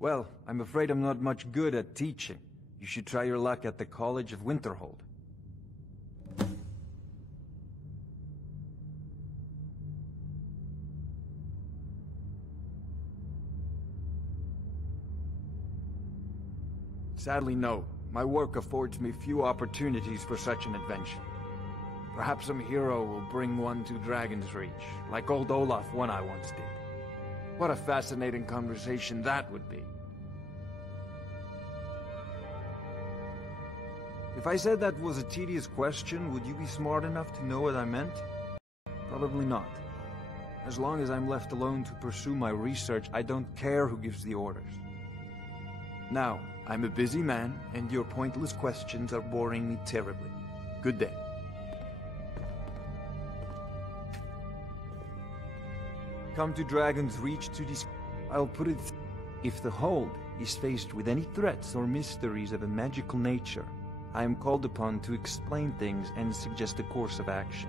Well, I'm afraid I'm not much good at teaching. You should try your luck at the College of Winterhold. Sadly, no. My work affords me few opportunities for such an adventure. Perhaps some hero will bring one to Dragon's Reach, like old Olaf one I once did. What a fascinating conversation that would be. If I said that was a tedious question, would you be smart enough to know what I meant? Probably not. As long as I'm left alone to pursue my research, I don't care who gives the orders. Now, I'm a busy man, and your pointless questions are boring me terribly. Good day. Come to Dragon's Reach to I'll put it if the Hold is faced with any threats or mysteries of a magical nature, I am called upon to explain things and suggest a course of action.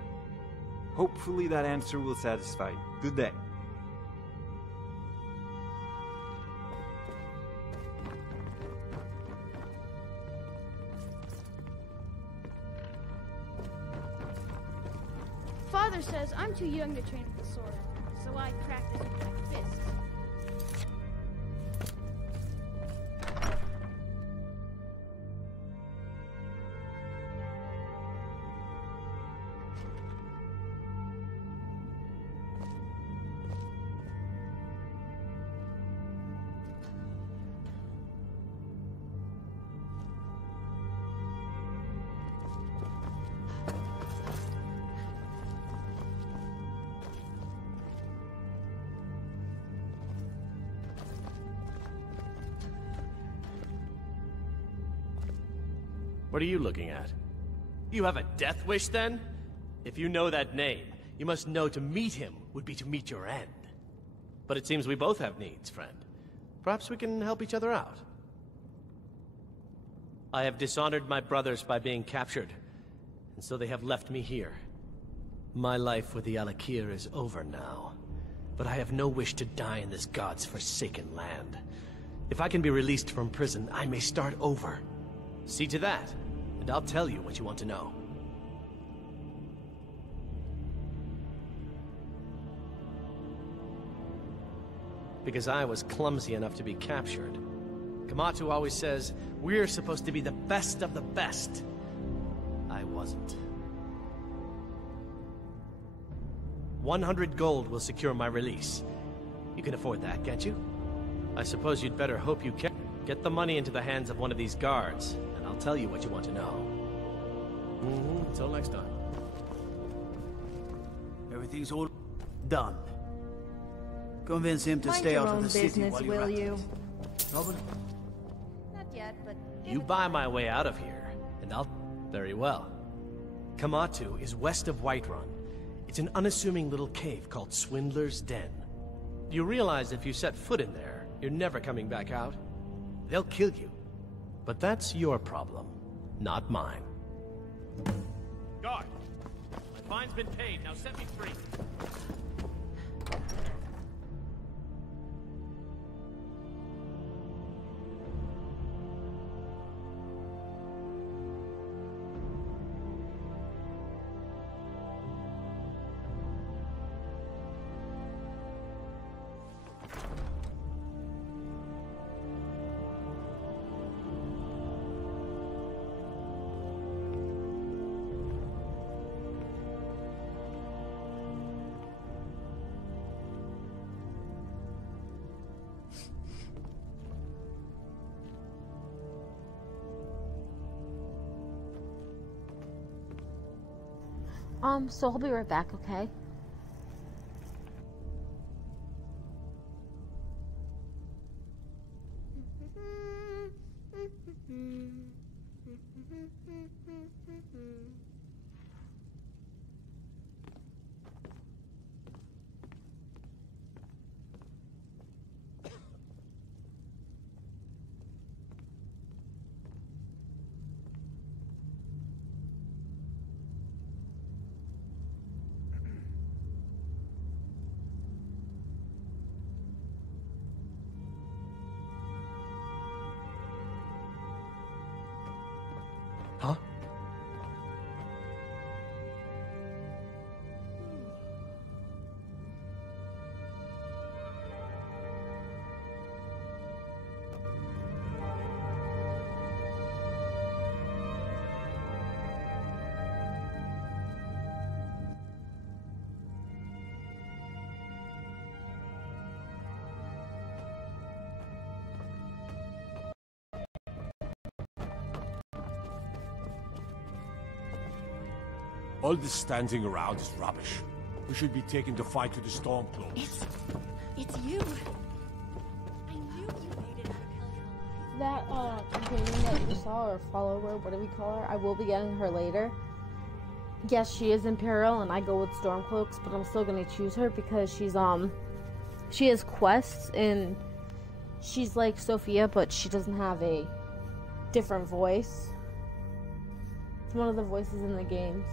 Hopefully that answer will satisfy you. Good day. Father says I'm too young to train with the sword, so I practice with my fists. What are you looking at? You have a death wish, then? If you know that name, you must know to meet him would be to meet your end. But it seems we both have needs, friend. Perhaps we can help each other out. I have dishonored my brothers by being captured, and so they have left me here. My life with the Alakir is over now, but I have no wish to die in this god's forsaken land. If I can be released from prison, I may start over. See to that, and I'll tell you what you want to know. Because I was clumsy enough to be captured. Kamatu always says, we're supposed to be the best of the best. I wasn't. 100 gold will secure my release. You can afford that, can't you? I suppose you'd better hope you can. Get the money into the hands of one of these guards, and I'll tell you what you want to know. Until next time. Everything's all done. Convince him to Mind stay your out of own the city business, while you're will at you? it. Trouble? Not yet, but... You buy my way out of here, and I'll... Very well. Kamatu is west of Whiterun. It's an unassuming little cave called Swindler's Den. You realize if you set foot in there, you're never coming back out? They'll kill you. But that's your problem, not mine. Guard! My fine's been paid, now set me free. So I'll be right back, okay? Huh? All this standing around is rubbish. We should be taking the fight to the Stormcloaks. It's you. I knew you made it. That, companion that you saw, or follower, whatever you call her, I will be getting her later. Yes, she is Imperial, and I go with Stormcloaks, but I'm still gonna choose her because she's, she has quests, and she's like Sophia, but she doesn't have a different voice. It's one of the voices in the games.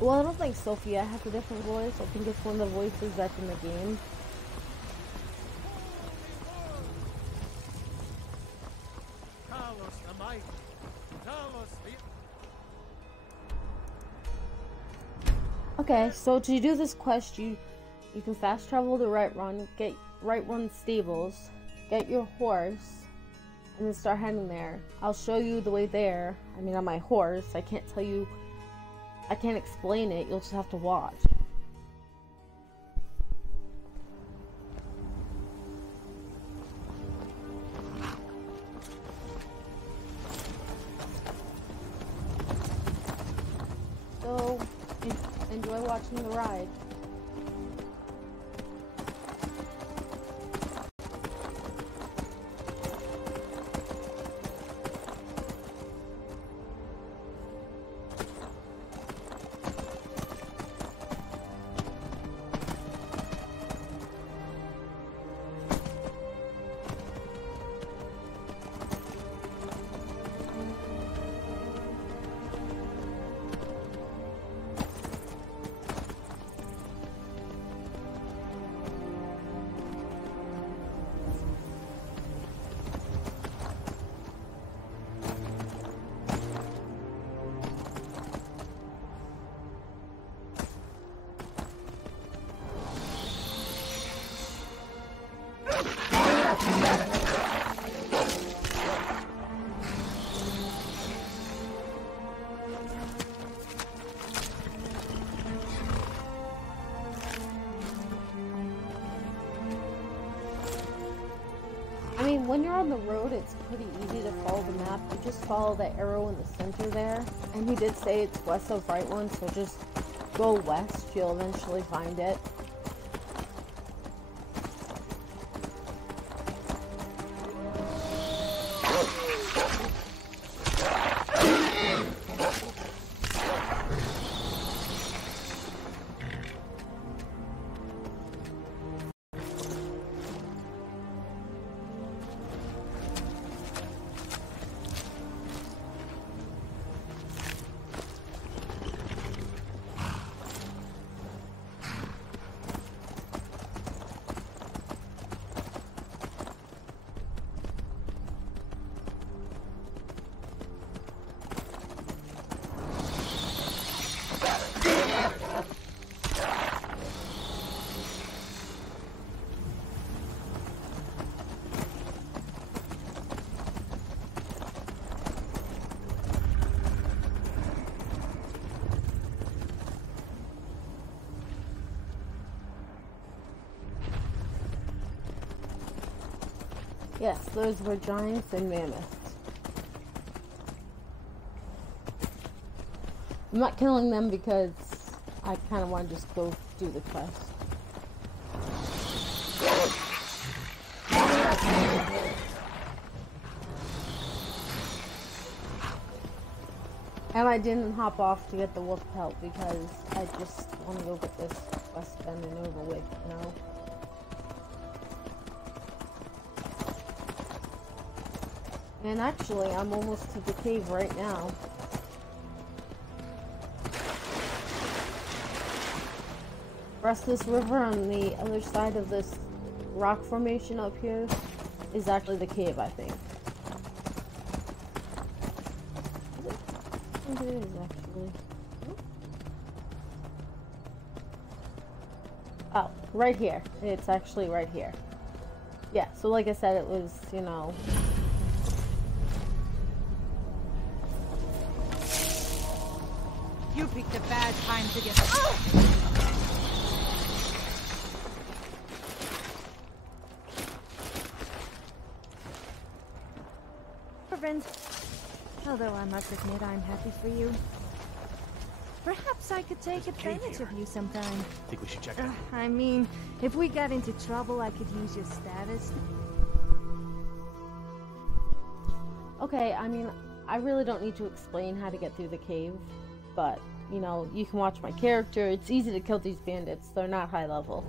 Well, I don't think Sophia has a different voice. I think it's one of the voices that's in the game. Okay, so to do this quest, you can fast travel to Whiterun, get Whiterun stables, get your horse, and then start heading there. I'll show you the way there. I mean, on my horse. I can't tell you. I can't explain it. You'll just have to watch. So, enjoy watching the ride. When you're on the road, it's pretty easy to follow the map. You just follow the arrow in the center there. And he did say it's west of Whiterun, so just go west. You'll eventually find it. Yes, those were giants and mammoths. I'm not killing them because I kind of want to just go do the quest. And I didn't hop off to get the wolf pelt because I just want to go get this quest done and over with, you know? And actually, I'm almost to the cave right now. Across this river on the other side of this rock formation up here is actually the cave, I think. I think it is, actually. Oh, right here. It's actually right here. Yeah, so like I said, it was, you know... You picked a bad time to get... Although I must admit I'm happy for you. Perhaps I could take advantage of you sometime. Think we should check it out? I mean, if we got into trouble, I could use your status. Okay, I mean, I really don't need to explain how to get through the cave, but, you know, you can watch my character. It's easy to kill these bandits. They're not high level.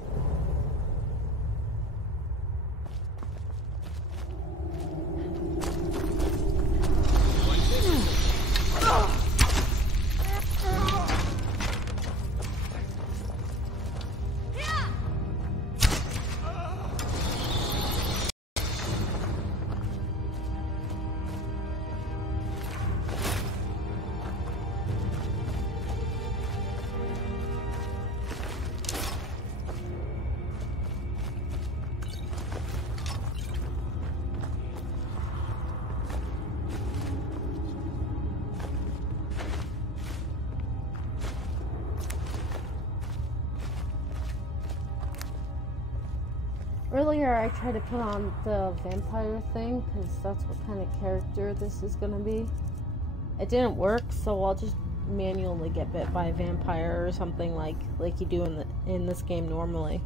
Earlier I tried to put on the vampire thing because that's what kind of character this is gonna be. It didn't work, so I'll just manually get bit by a vampire or something like you do in this game normally.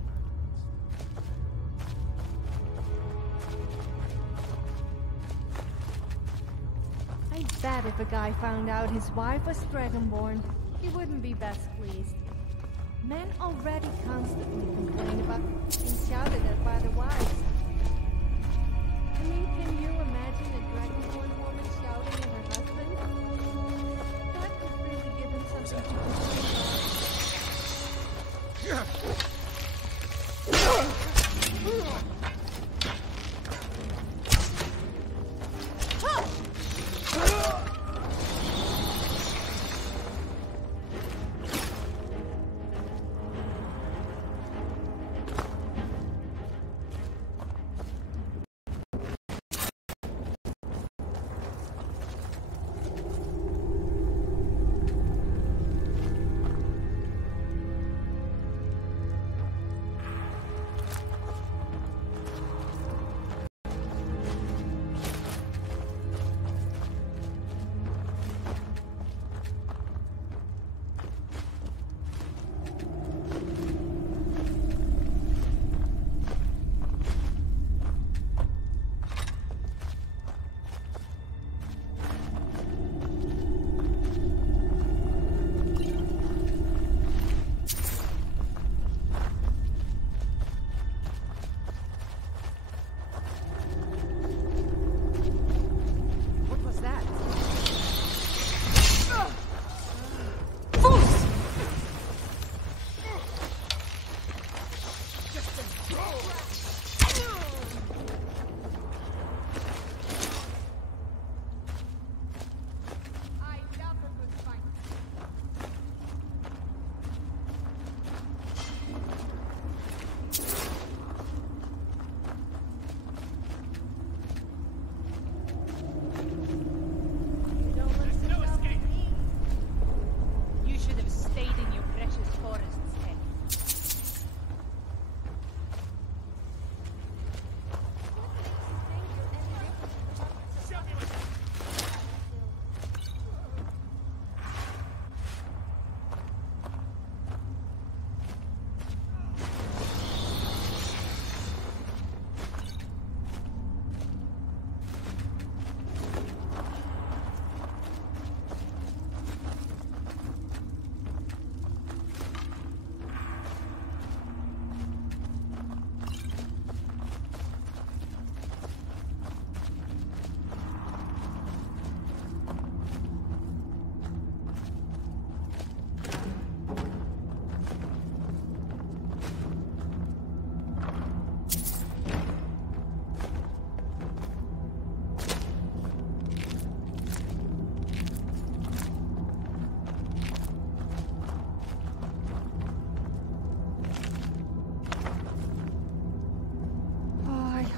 I bet if a guy found out his wife was dragonborn, he wouldn't be best pleased. Men already constantly complain about being shouted at by their wives. I mean, can you imagine a dragonborn woman shouting at her husband? That could really give him something to complain about.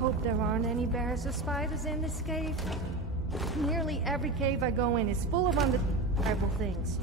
hope there aren't any bears or spiders in this cave. Nearly every cave I go in is full of undesirable things.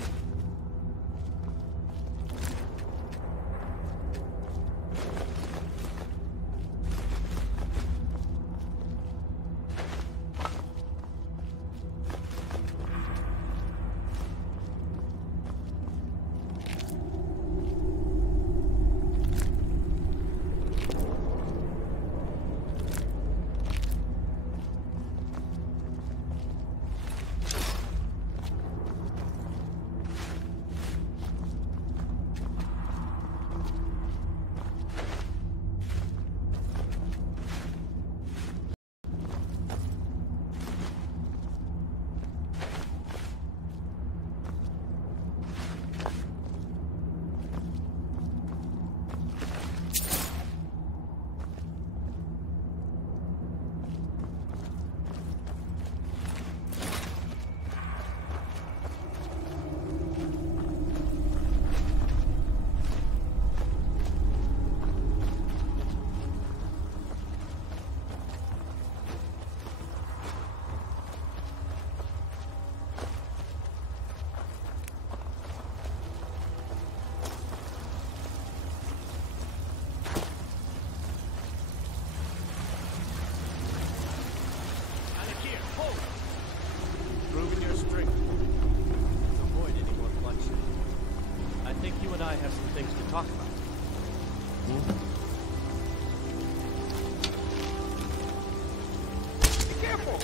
Proving your strength. To avoid any more bloodshed. I think you and I have some things to talk about. Be careful!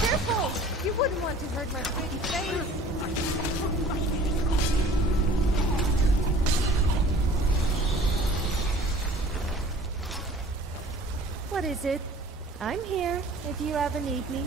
Careful! You wouldn't want to hurt my pretty face. What is it? I'm here, if you ever need me.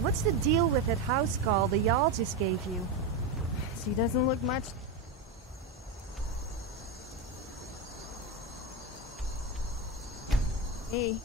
What's the deal with that house call the Jarl just gave you? She doesn't look much... Hey.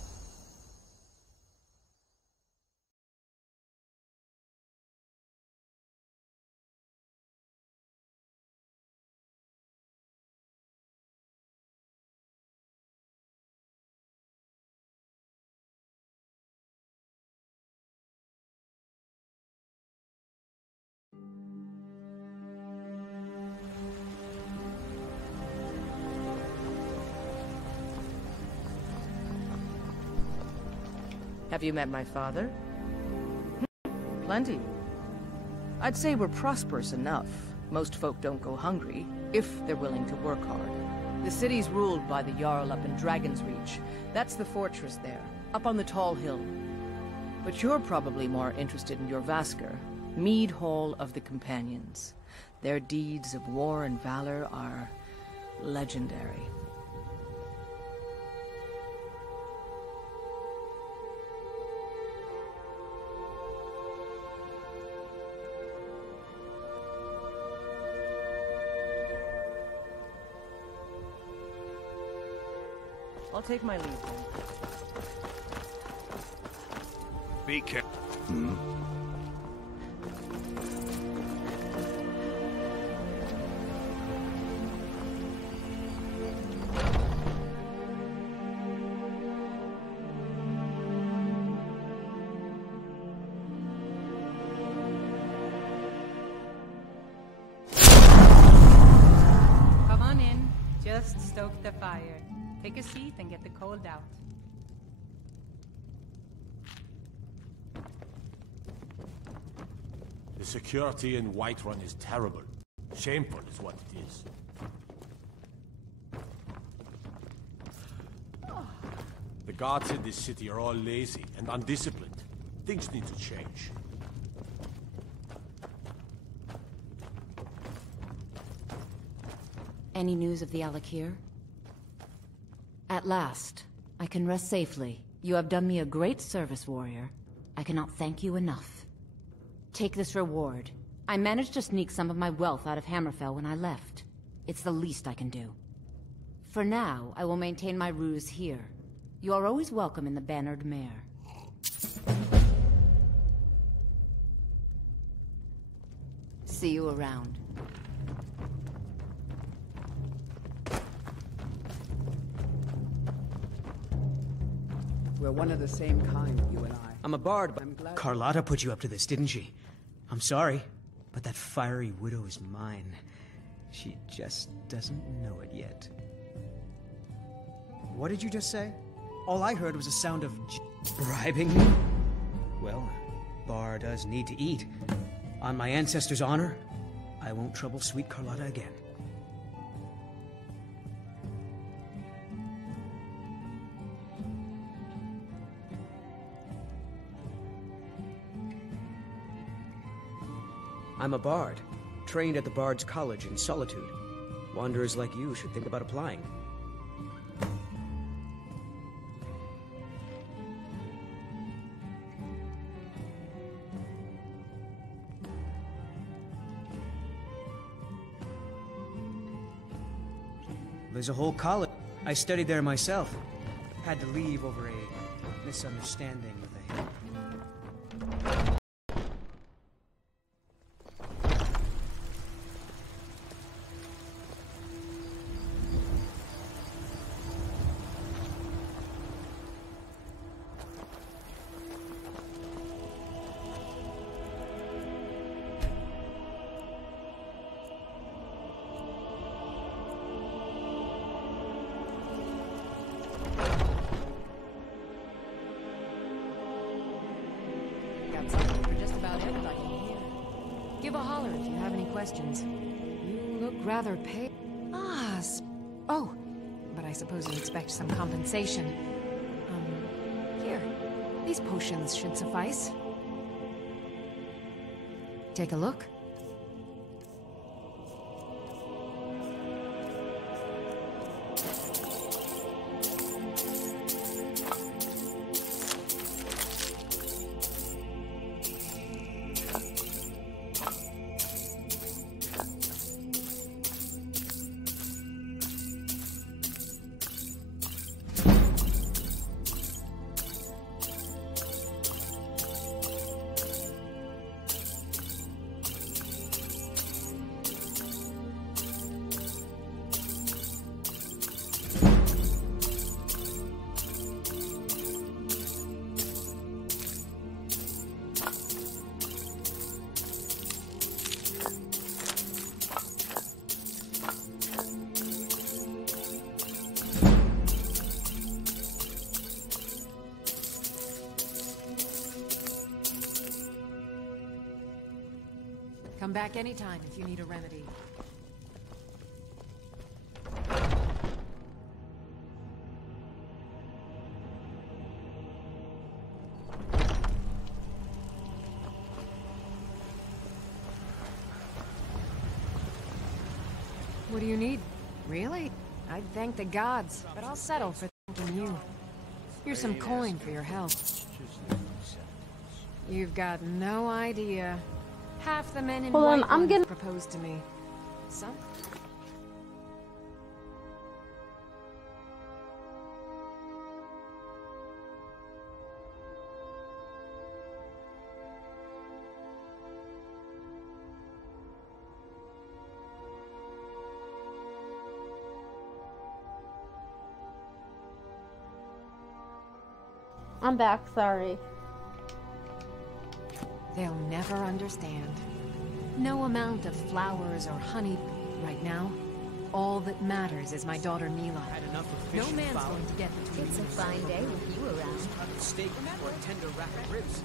Have you met my father? Plenty. I'd say we're prosperous enough. Most folk don't go hungry, if they're willing to work hard. The city's ruled by the Jarl up in Dragon's Reach. That's the fortress there. Up on the tall hill. But you're probably more interested in your Vasker, Mead Hall of the Companions. Their deeds of war and valor are legendary. I'll take my leave then. Be careful. Come on in. Just stoke the fire. Take a seat and get the cold out. The security in Whiterun is terrible. Shameful is what it is. The guards in this city are all lazy and undisciplined. Things need to change. Any news of the Alakir? At last, I can rest safely. You have done me a great service, warrior. I cannot thank you enough. Take this reward. I managed to sneak some of my wealth out of Hammerfell when I left. It's the least I can do. For now, I will maintain my ruse here. You are always welcome in the Bannered Mare. See you around. We're one of the same kind, you and I. I'm a bard, but I'm glad Carlotta put you up to this, didn't she? I'm sorry, but that fiery widow is mine. She just doesn't know it yet. What did you just say? All I heard was a sound of bribing me? Well, Bar does need to eat. On my ancestors' honor, I won't trouble sweet Carlotta again. I'm a bard, trained at the Bard's College in Solitude. Wanderers like you should think about applying. There's a whole college. I studied there myself. Had to leave over a misunderstanding with a... Got something for just about everybody in here. Give a holler if you have any questions. You look rather pale. Oh, but I suppose you expect some compensation. Here. These potions should suffice. Take a look. Come back anytime if you need a remedy. What do you need? Really? I'd thank the gods, but I'll settle for thanking you. Here's some coin for your help. You've got no idea. Half the men in Whiterun proposed to me. Some... I'm back, sorry. They'll never understand. No amount of flowers or honey right now. All that matters is my daughter Mila. No man's going to get between It's a fine day with you around. Steak or a tender rack of ribs.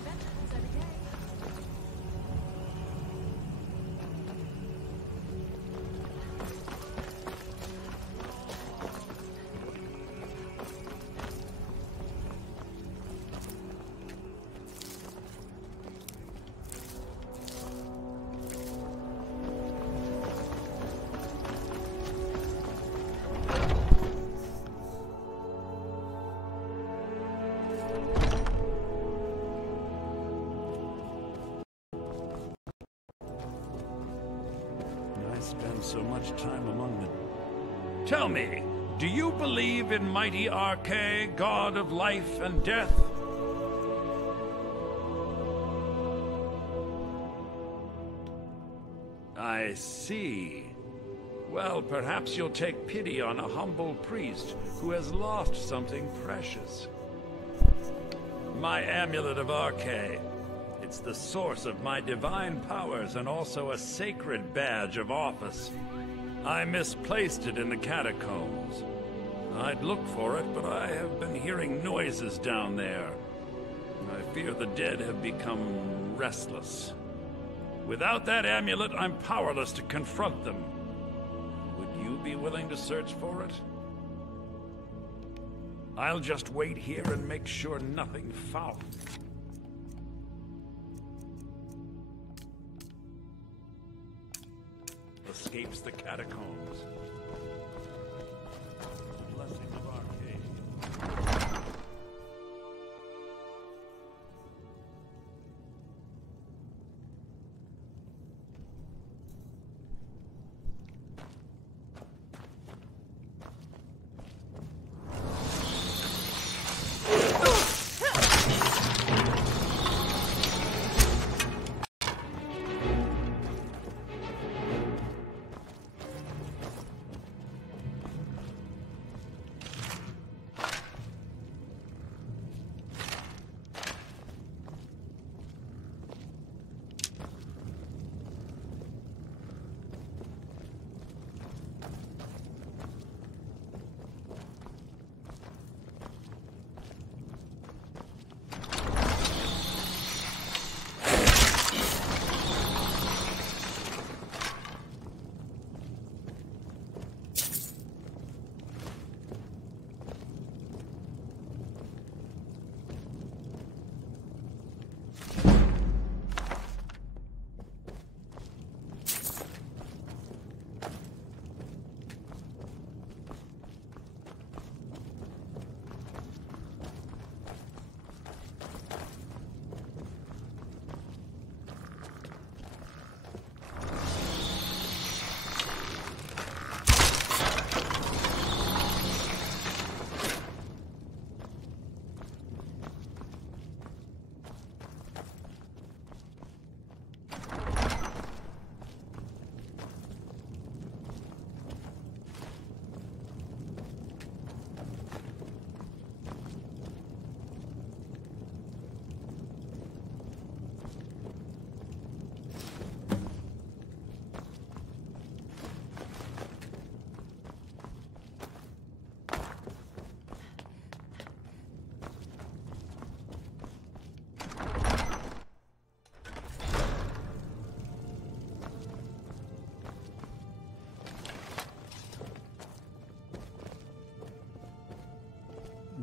Spend so much time among them. Tell me, do you believe in mighty Arche, god of life and death? I see. Well, perhaps you'll take pity on a humble priest who has lost something precious. My amulet of Arche. It's the source of my divine powers and also a sacred badge of office. I misplaced it in the catacombs. I'd look for it, but I have been hearing noises down there. I fear the dead have become restless. Without that amulet, I'm powerless to confront them. Would you be willing to search for it? I'll just wait here and make sure nothing foul escapes the catacombs. The blessing of Arche.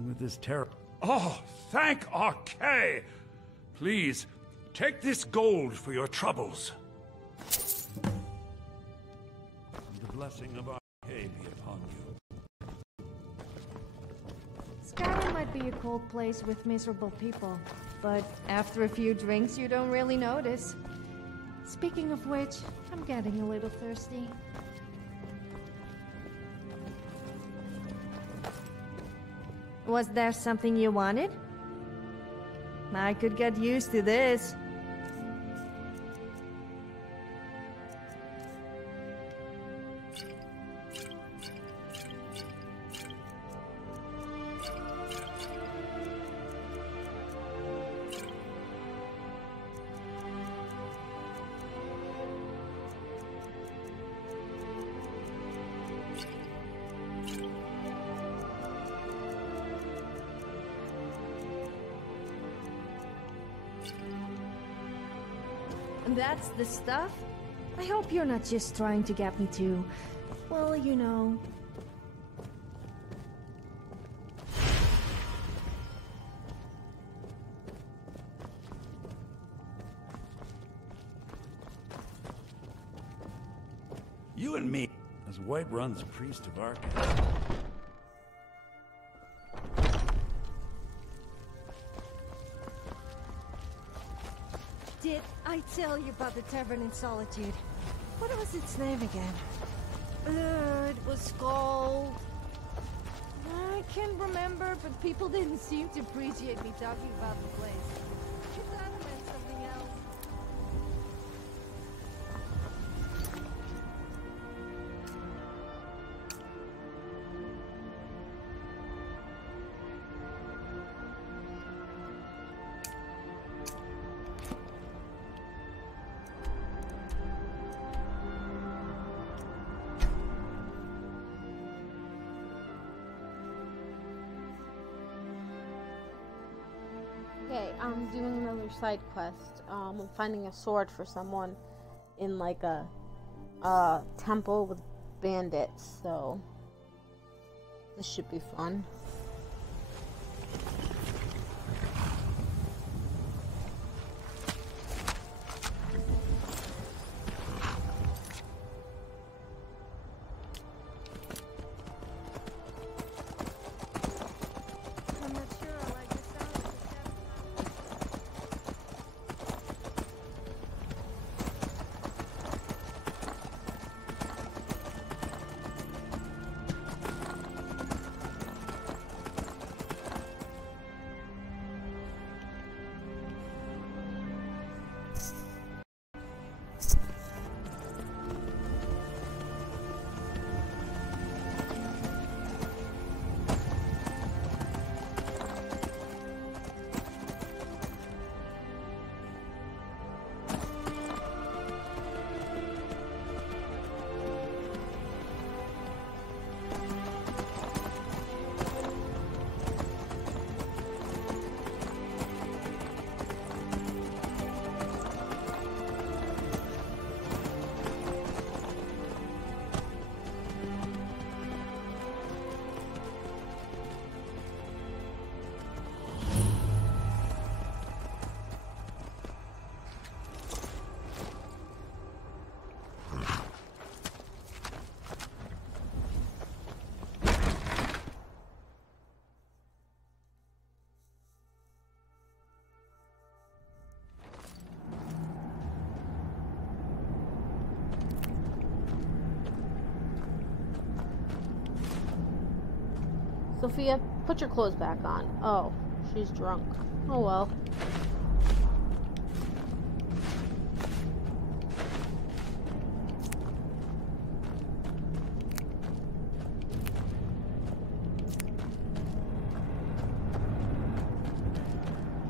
With this terror. Oh, thank Arche! Please, take this gold for your troubles. The blessing of Arcadia be upon you. Skyrim might be a cold place with miserable people, but after a few drinks you don't really notice. Speaking of which, I'm getting a little thirsty. Was there something you wanted? I could get used to this. That's the stuff? I hope you're not just trying to get me to, well, you know. You and me, as Whiterun's priest of Arcadia. Did I tell you about the Tavern in Solitude? What was its name again? It was called... I can't remember, but people didn't seem to appreciate me talking about the place. I thought it meant something else. Okay, I'm doing another side quest. I'm finding a sword for someone in like a temple with bandits, so this should be fun. Sophia, put your clothes back on. Oh, she's drunk. Oh well.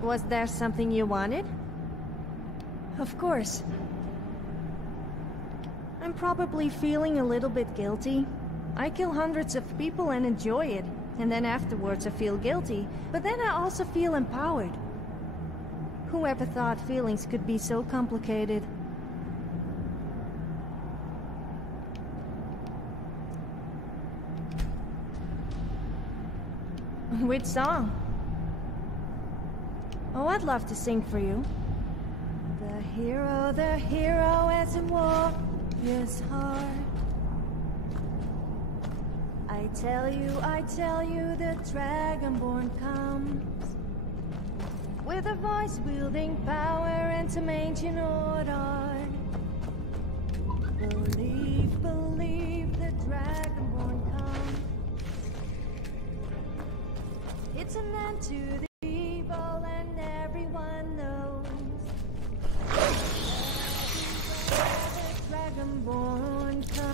Was there something you wanted? Of course. I'm probably feeling a little bit guilty. I kill hundreds of people and enjoy it. And then afterwards I feel guilty, but then I also feel empowered. Whoever thought feelings could be so complicated? Which song? Oh, I'd love to sing for you. The hero as in war, his heart. I tell you, the Dragonborn comes with a voice wielding power and some ancient order. Believe, the Dragonborn comes. It's an end to the evil, and everyone knows. The Dragonborn comes.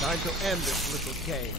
Time to end this little cave.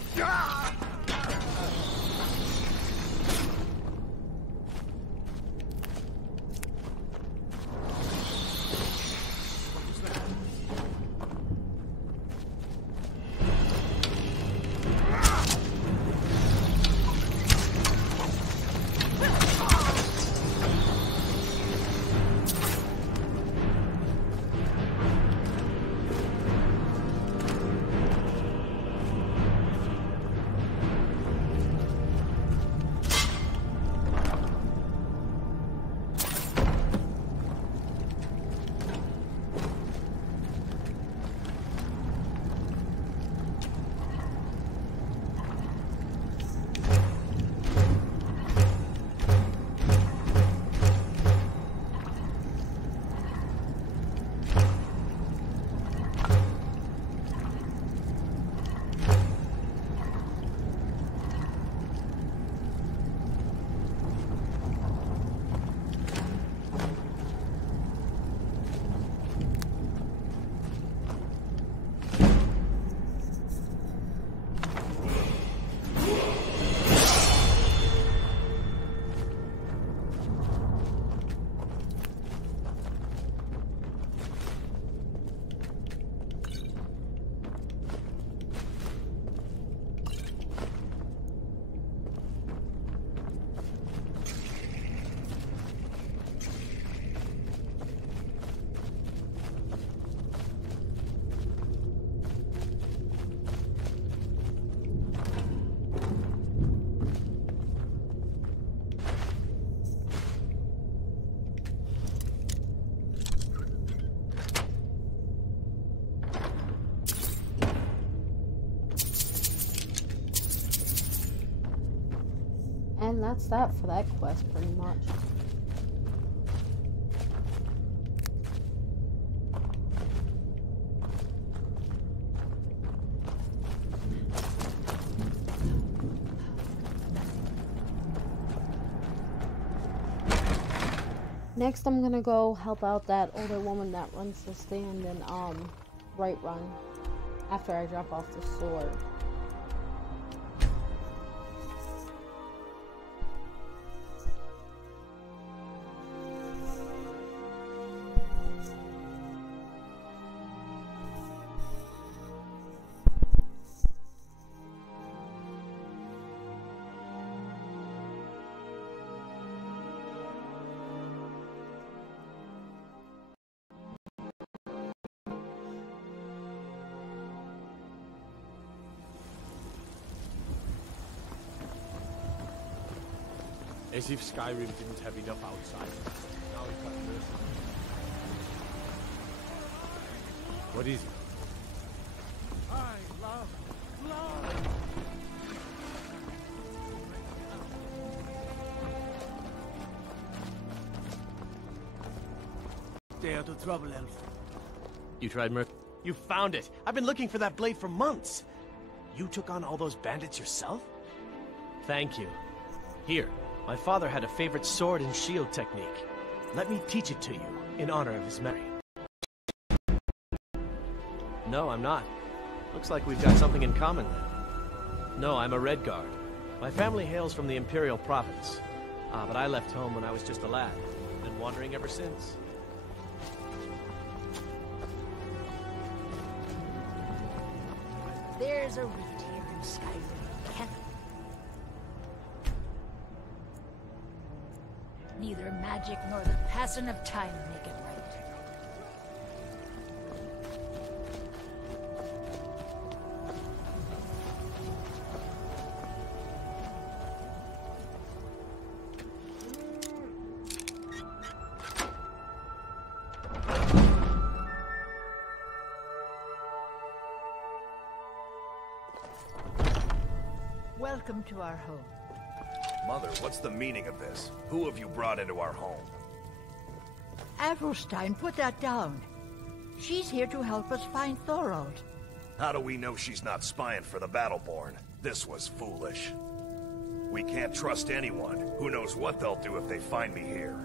And that's that for that quest, pretty much. Next, I'm gonna go help out that older woman that runs the stand in Whiterun after I drop off the sword. As if Skyrim didn't have enough outside. Now we've got mercy. What is it? I love blood. Stay out of trouble, Elf. You tried You found it! I've been looking for that blade for months! You took on all those bandits yourself? Thank you. Here, my father had a favorite sword and shield technique. Let me teach it to you, in honor of his memory. No, I'm not. Looks like we've got something in common then. No, I'm a Redguard. My family hails from the Imperial Province. But I left home when I was just a lad. Been wandering ever since. There's a rift here in Skyrim. Can't... Neither magic nor the passing of time make it right. Welcome to our home. Mother, what's the meaning of this? Who have you brought into our home? Avrelstein, put that down. She's here to help us find Thorold. How do we know she's not spying for the Battleborn? This was foolish. We can't trust anyone. Who knows what they'll do if they find me here?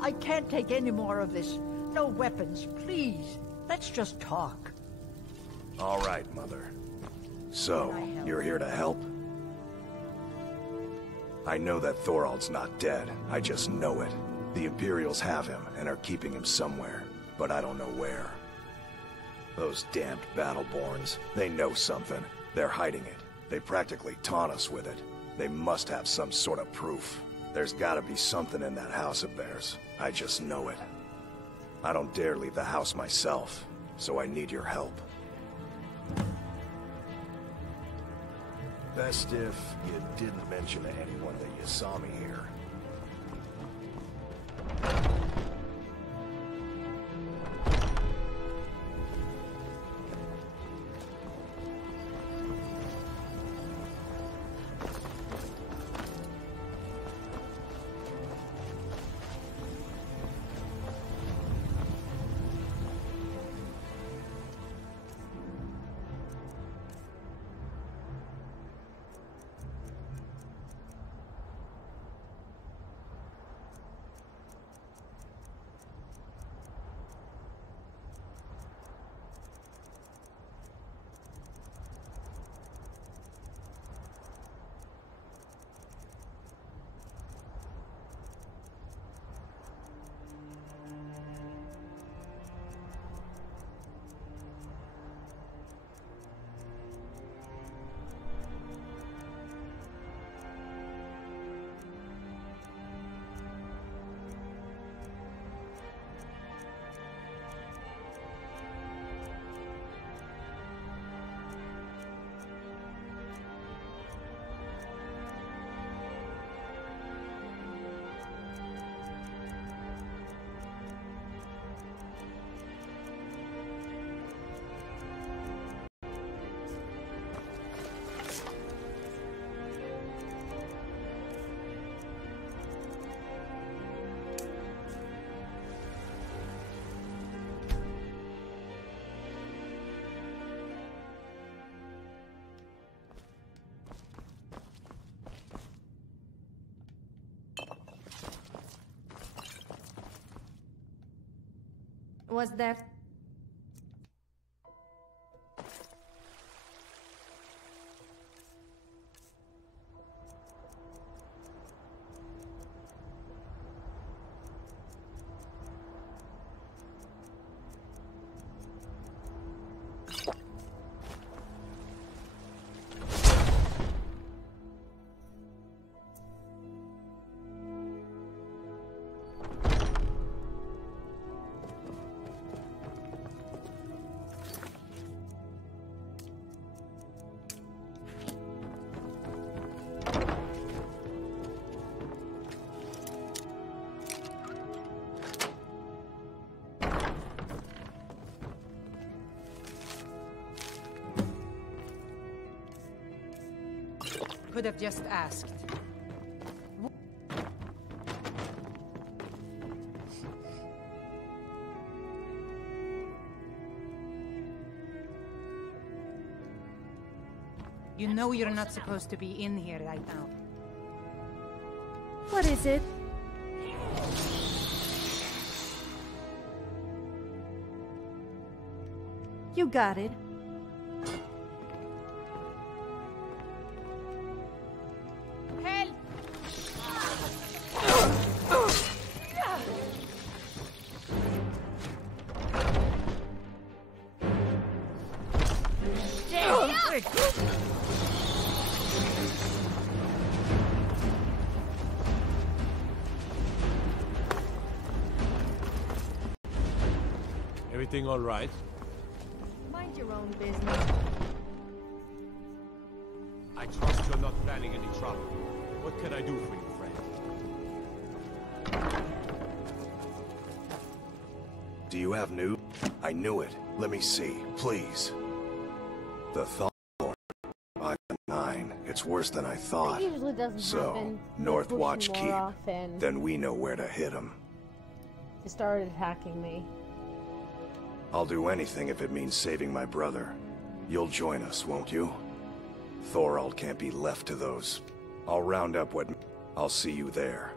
I can't take any more of this. No weapons, please. Let's just talk. All right, Mother. So, you're here to help? I know that Thorold's not dead. I just know it. The Imperials have him and are keeping him somewhere, but I don't know where. Those damned Battleborns, they know something. They're hiding it. They practically taunt us with it. They must have some sort of proof. There's gotta be something in that house of theirs. I just know it. I don't dare leave the house myself, so I need your help. Best if you didn't mention to anyone that you saw me here. Was that... Could have just asked. You know you're not supposed to be in here right now. What is it? You got it. Help! Everything all right? Mind your own business. I trust you're not planning any trouble. What can I do for you, friend? Do you have news? I knew it. Let me see, please. The Thorn. 5-9. It's worse than I thought. It usually doesn't happen. North Watch More Keep. often. Then we know where to hit him. They started attacking me. I'll do anything if it means saving my brother. You'll join us, won't you? Thorald can't be left to those. I'll round up what... I'll see you there.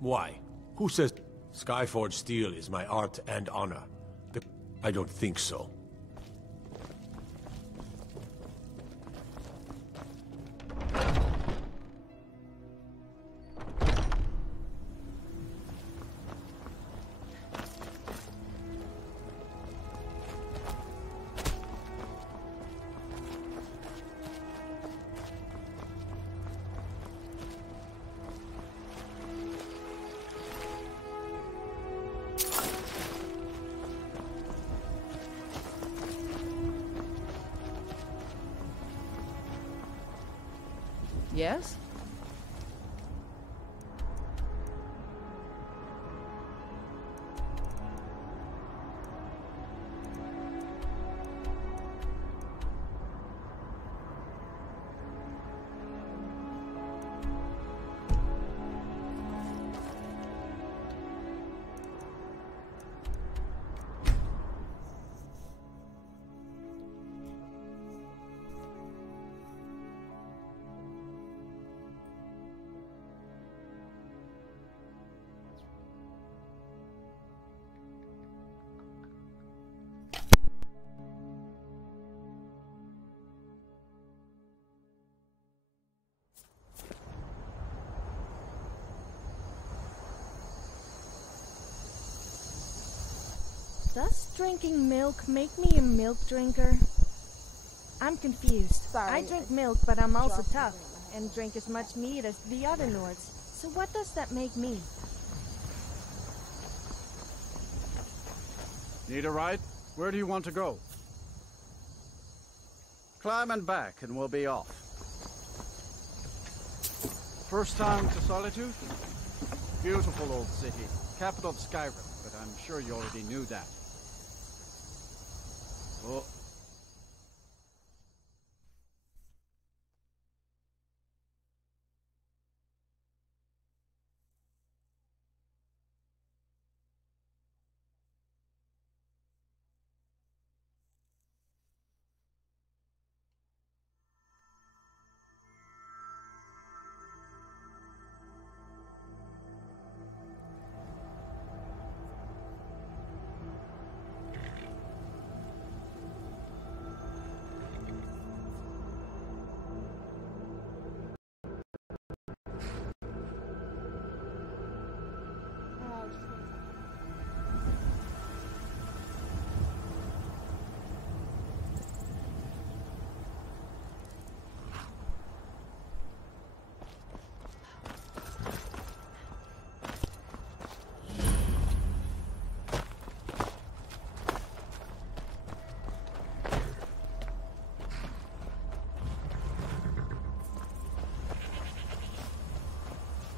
Why? Who says Skyforge steel is my art and honor? I don't think so. Yes? Does drinking milk make me a milk drinker? I'm confused. Sorry, I drink milk, but I'm also tough, and drink as much meat as the other Nords. So what does that make me? Need a ride? Where do you want to go? Climb and back, and we'll be off. First time to Solitude? Beautiful old city, capital of Skyrim, but I'm sure you already knew that. Oh.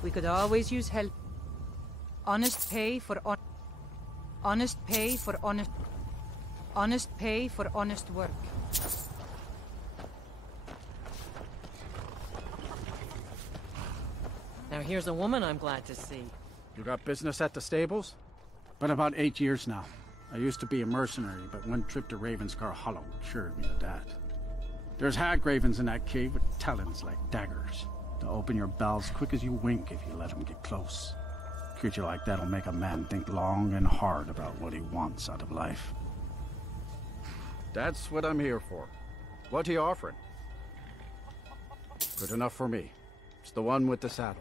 We could always use help. Honest pay for honest pay for honest pay for honest work. Now here's a woman I'm glad to see. You got business at the stables? Been about 8 years now. I used to be a mercenary, but one trip to Ravenscar Hollow assured me of that. There's hag ravens in that cave with talons like daggers. To open your bowels quick as you wink if you let them get close. A creature like that'll make a man think long and hard about what he wants out of life. That's what I'm here for. What are you offering? Good enough for me. It's the one with the saddle.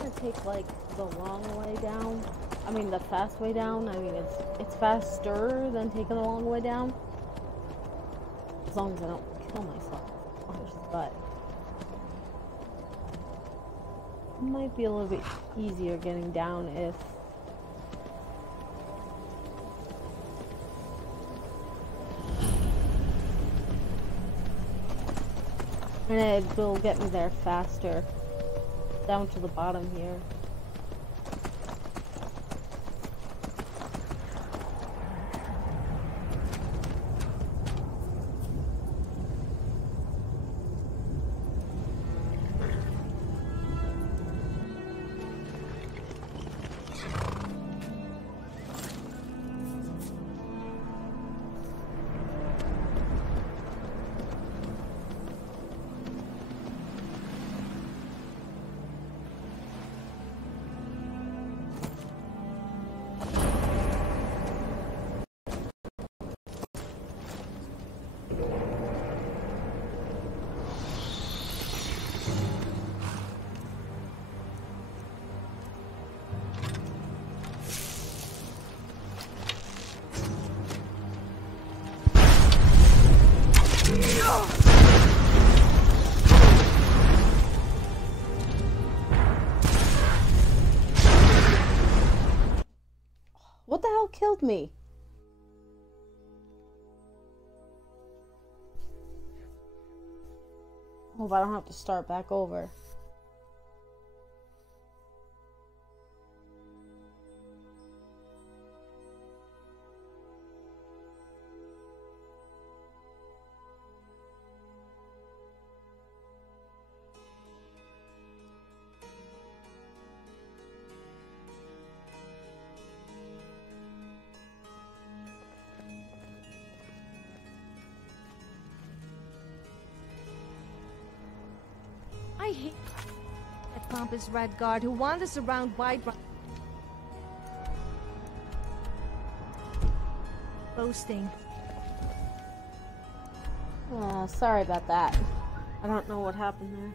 want to take like the long way down. I mean the fast way down. I mean it's faster than taking the long way down. As long as I don't kill myself, of course, but it might be a little bit easier getting down if and it will get me there faster. Down to the bottom here. What the hell killed me? Hope I don't have to start back over. I hate that pompous red guard who wanders around Whiterun boasting. Sorry about that. I don't know what happened there.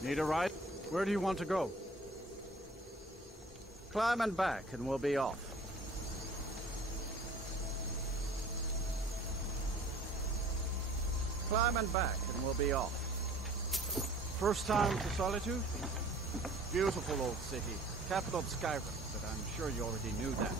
Need a ride? Where do you want to go? Climb and back, and we'll be off. Climb and back, and we'll be off. First time to Solitude? Beautiful old city. Capital of Skyrim, but I'm sure you already knew that.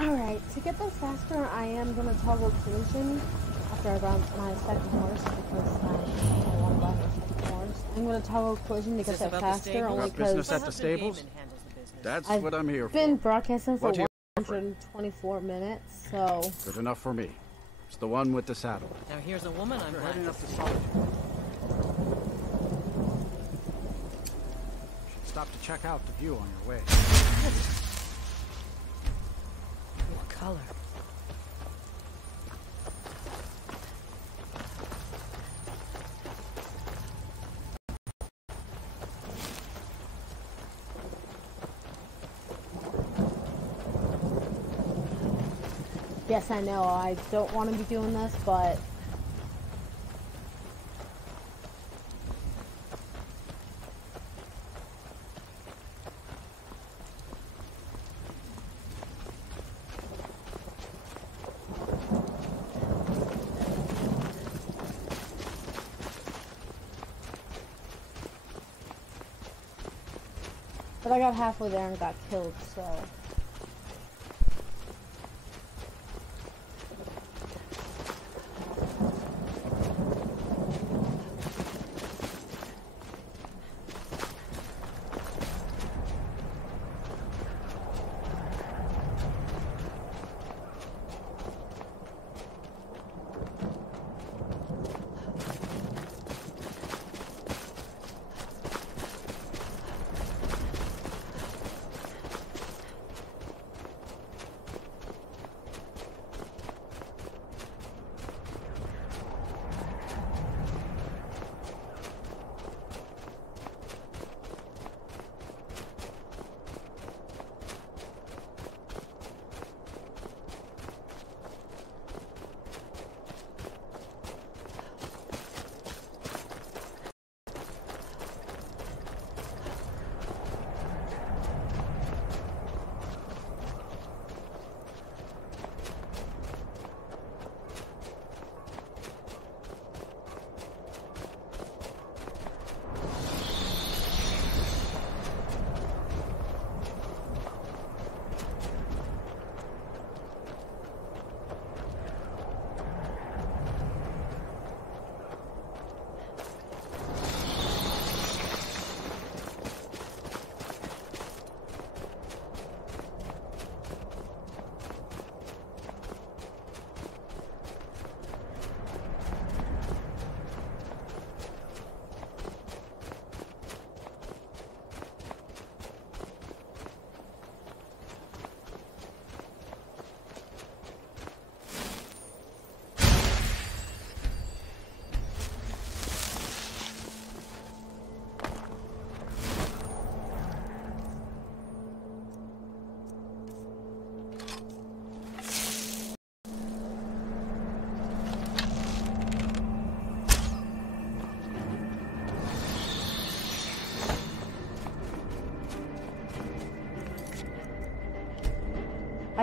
Alright, to get there faster, I am going to toggle collision after I run my second horse because I want to buy my second horse. I'm going to toggle collision to get there faster only because business at the stables? That's what I'm here for. I've been broadcasting for 124 minutes, so... Good enough for me. It's the one with the saddle. Now here's a woman I'm glad heading to up to see. Solitude. Should stop to check out the view on your way. What color? Yes, I know, I don't want to be doing this, but... But I got halfway there and got killed, so...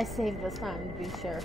I saved this time to be sure.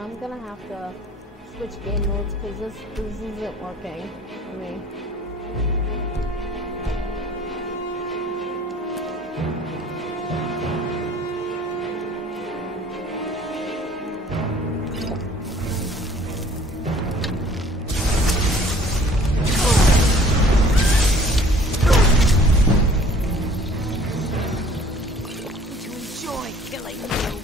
I'm gonna have to switch game modes because this isn't working for me. To enjoy killing you.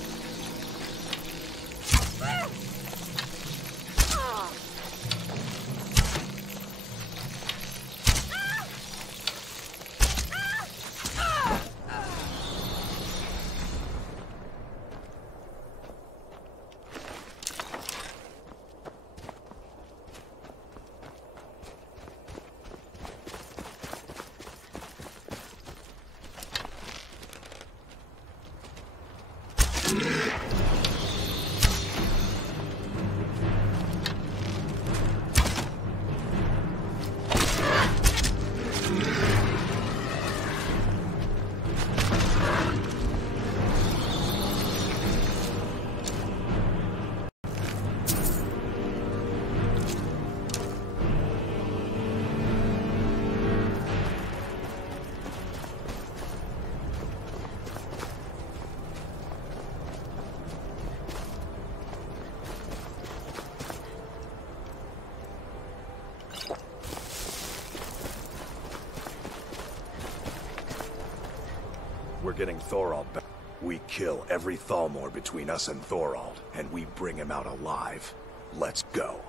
We're getting Thorald back. We kill every Thalmor between us and Thorald, and we bring him out alive. Let's go.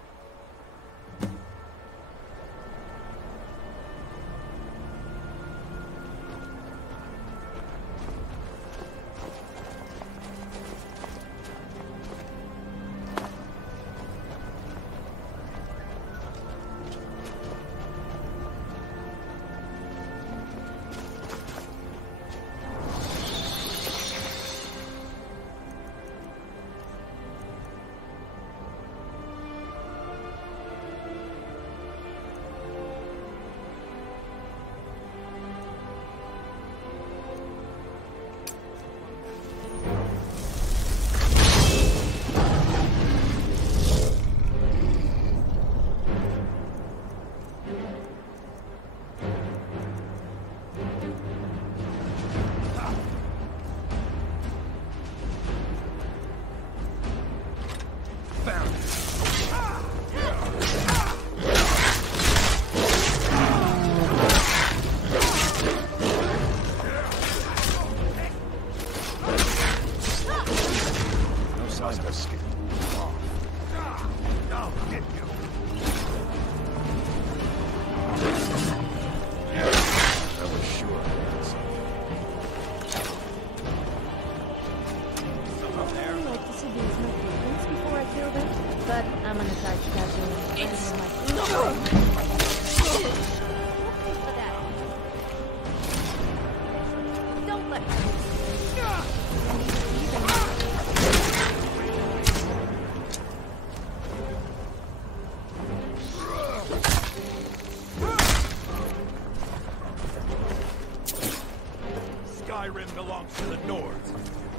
Skyrim belongs to the Nords.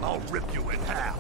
I'll rip you in half.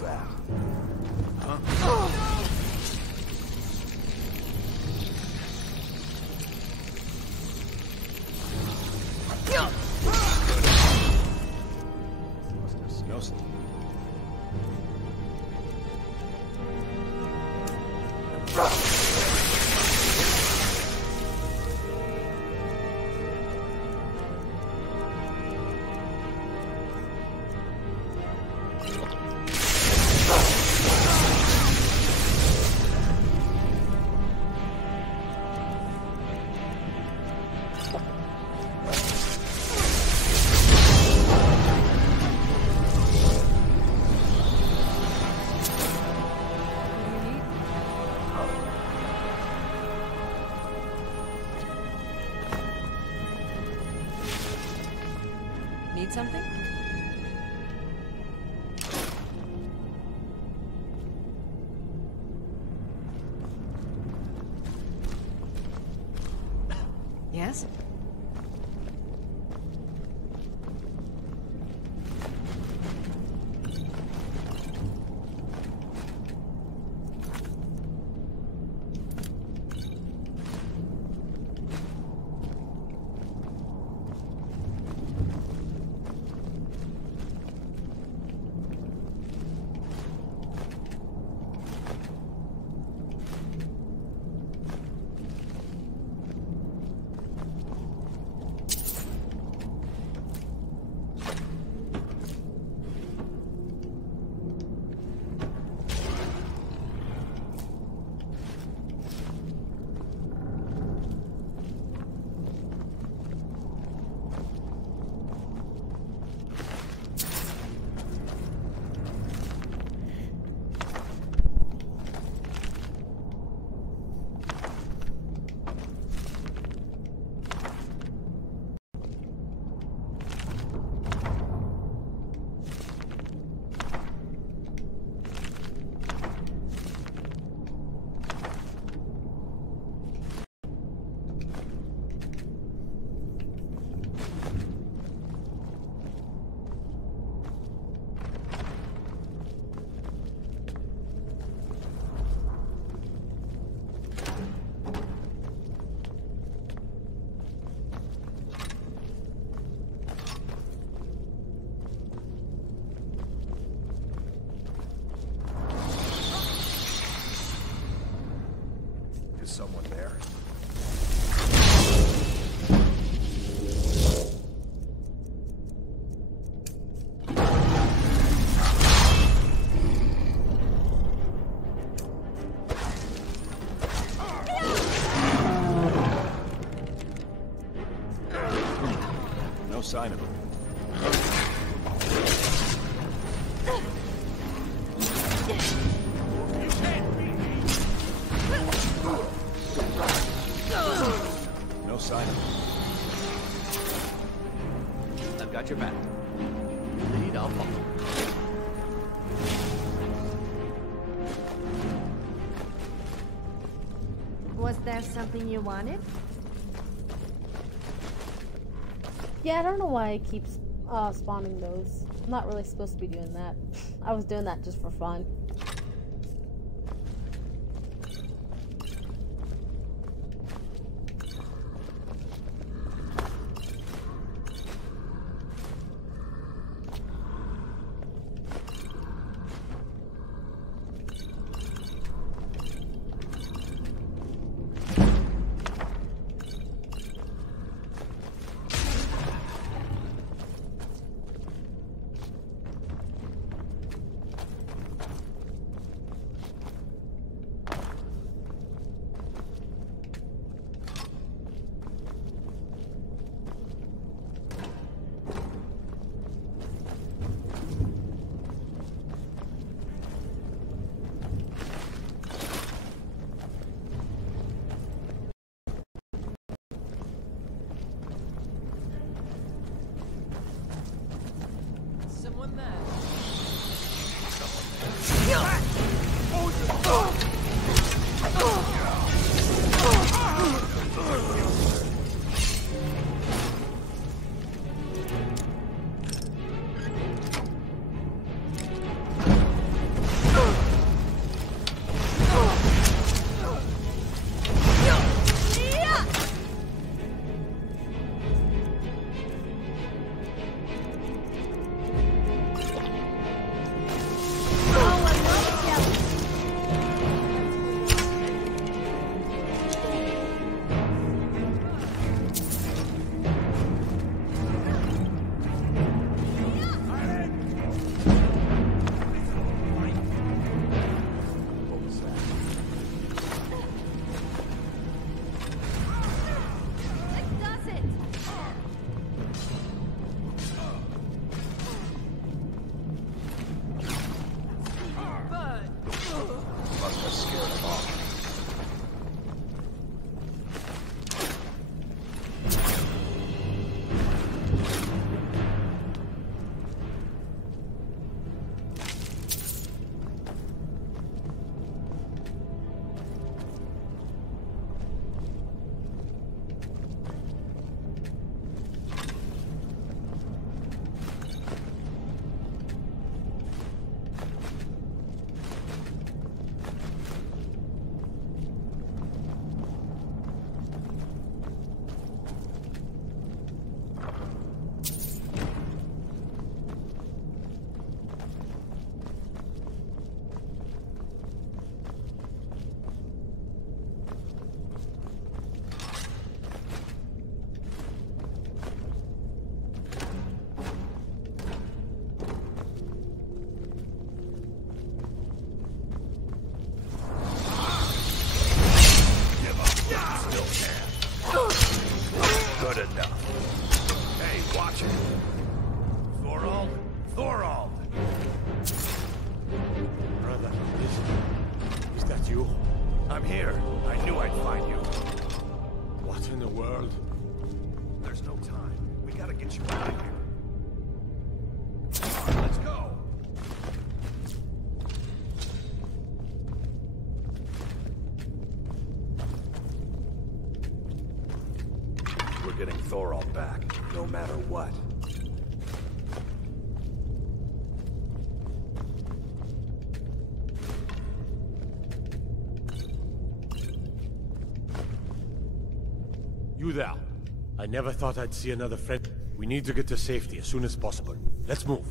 was that? Huh? Need something? Yes? Someone there. No sign of him. No sign of him. I've got your back. Lead, I'll follow. Was there something you wanted? Yeah, I don't know why it keeps spawning those. I'm not really supposed to be doing that. I was doing that just for fun. Someone there. Thorald back, no matter what. You there. I never thought I'd see another friend. We need to get to safety as soon as possible. Let's move.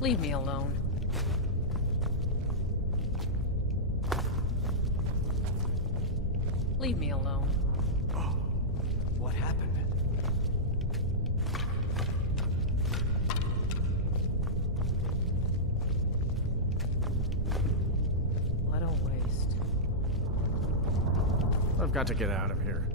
Leave me alone. Leave me alone. Oh, what happened? What a waste. I've got to get out of here.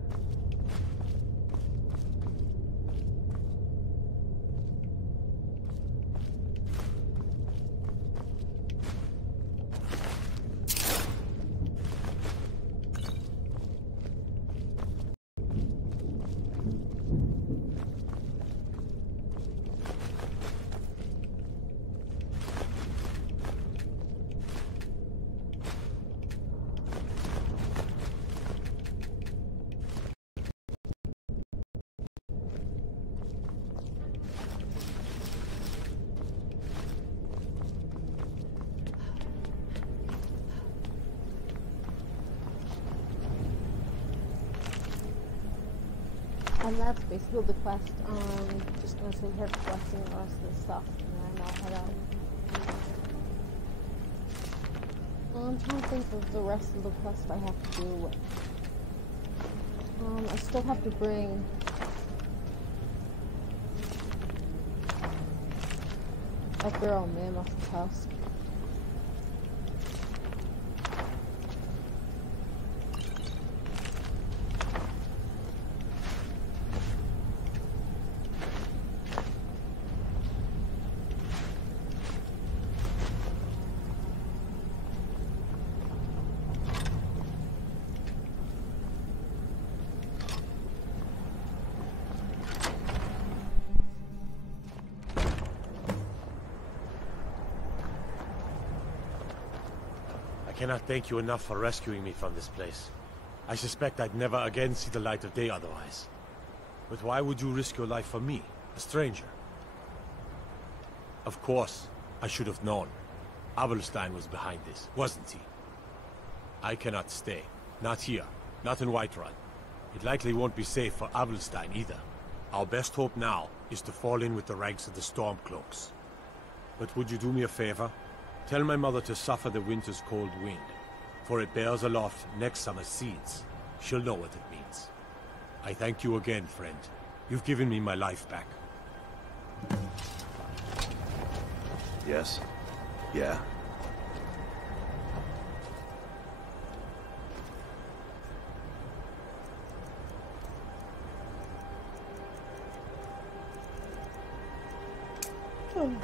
And that's basically the quest. Just gonna sit here collecting the rest of the stuff, and then I'll head out. I'm trying to think of the rest of the quest I have to do. I still have to bring a girl mammoth tusk. I cannot thank you enough for rescuing me from this place. I suspect I'd never again see the light of day otherwise. But why would you risk your life for me, a stranger? Of course, I should have known. Avelstein was behind this, wasn't he? I cannot stay. Not here. Not in Whiterun. It likely won't be safe for Avelstein either. Our best hope now is to fall in with the ranks of the Stormcloaks. But would you do me a favor? Tell my mother to suffer the winter's cold wind, for it bears aloft next summer's seeds. She'll know what it means. I thank you again, friend. You've given me my life back. Yes? Yeah? Hmm?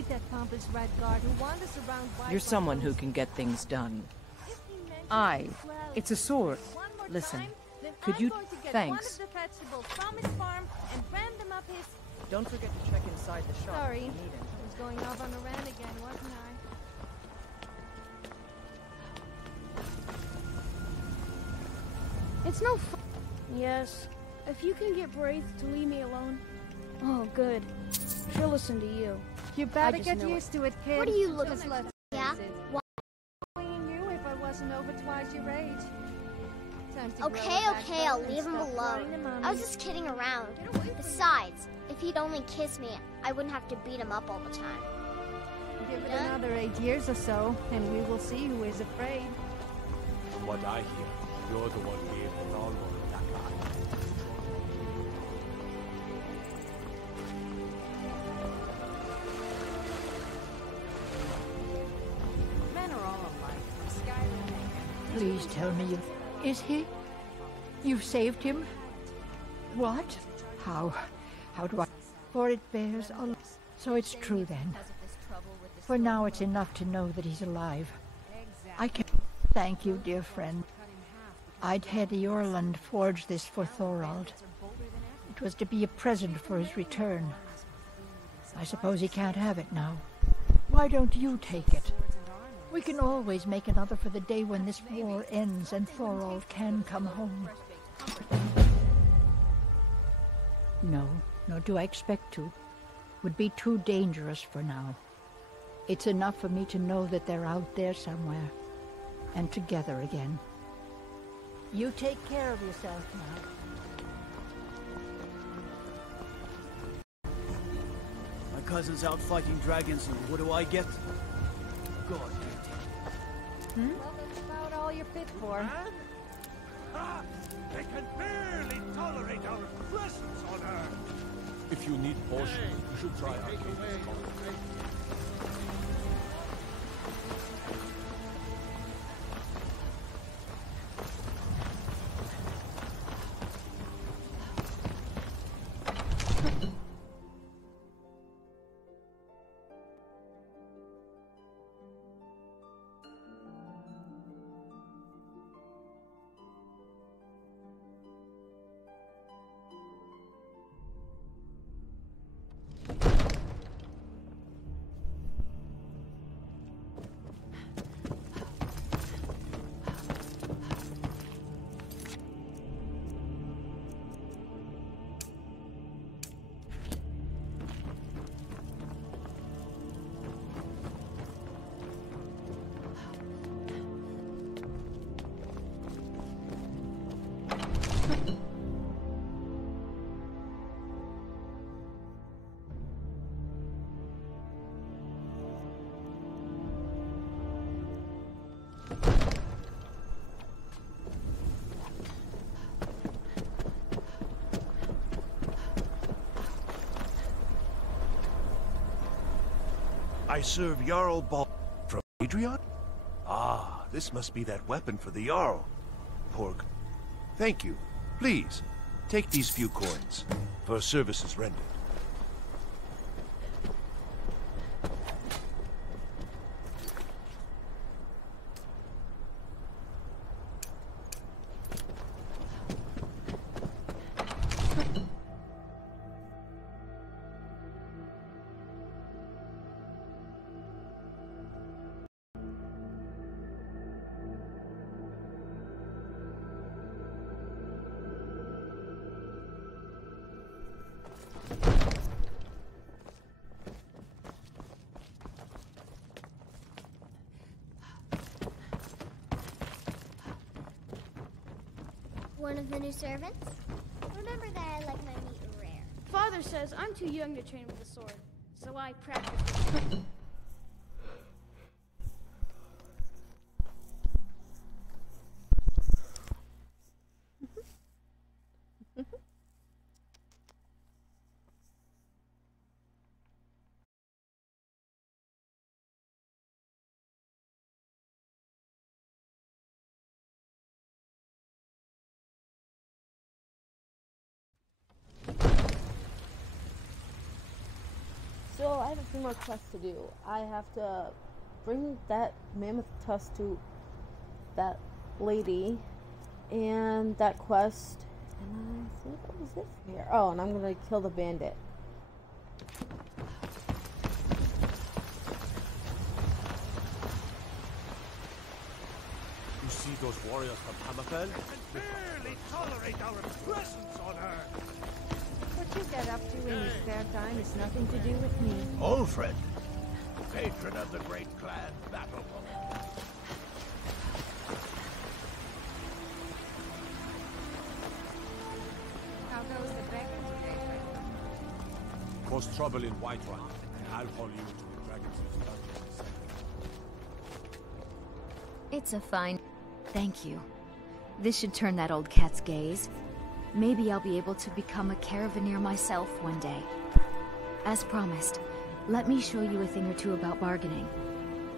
hate that pompous red guard who wanders around. You're someone who can get things done. It's a sword. Listen, could you... Thanks. Don't forget to check inside the shop. Sorry, if you need it. I was going off on a rant again, wasn't I? It's no fun. Yes. If you can get Braith to leave me alone. Oh, good. She'll listen to you. You better just get know used to it, kid. What are you looking Just for? let's Yeah? face it. Why? Bullying you if I wasn't over twice your age. Time to grow Okay, a okay, I'll backbone and leave him stop worrying alone. them I was just kidding around. Besides, if he'd only kiss me, I wouldn't have to beat him up all the time. Give it another 8 years or so, and we will see who is afraid. From what I hear, you're the one who gave the Thalmor that guy. Men are all alike, from Skyrim. Please tell me you... Is he? You've saved him? What? How? How do I... For it bears a... So it's true then. For now it's enough to know that he's alive. I can... Thank you, dear friend. I'd had Eorland forge this for Thorald. It was to be a present for his return. I suppose he can't have it now. Why don't you take it? We can always make another for the day when this war ends and Thorald can come home. No, nor do I expect to. Would be too dangerous for now. It's enough for me to know that they're out there somewhere, and together again. You take care of yourself now. My cousin's out fighting dragons, and what do I get? God. Well, that's about all you're fit for. Ha! They can barely tolerate our presence on Earth. If you need potions, you should try our cave. I serve Jarl Ball from Adrian? Ah, this must be that weapon for the Jarl. Pork. Thank you. Please, take these few coins for services rendered. One of the new servants? Remember that I like my meat rare. Father says I'm too young to train with the sword, so I practice it. I have a few more quests to do. I have to bring that mammoth tusk to that lady, and that quest, and I think that was it from here. Oh, and I'm gonna kill the bandit. You see those warriors from Hammerfell? I can barely tolerate our presence on Earth. What you get up to in your spare time is nothing to do with me. Olfred, patron of the great clan Battlebolt. How goes the beggar today, friend? Cause trouble in Whiterun, and I'll haul you into the Dragon's dungeon in a second. It's a fine... Thank you. This should turn that old cat's gaze. Maybe I'll be able to become a caravaneer myself one day. As promised, let me show you a thing or two about bargaining.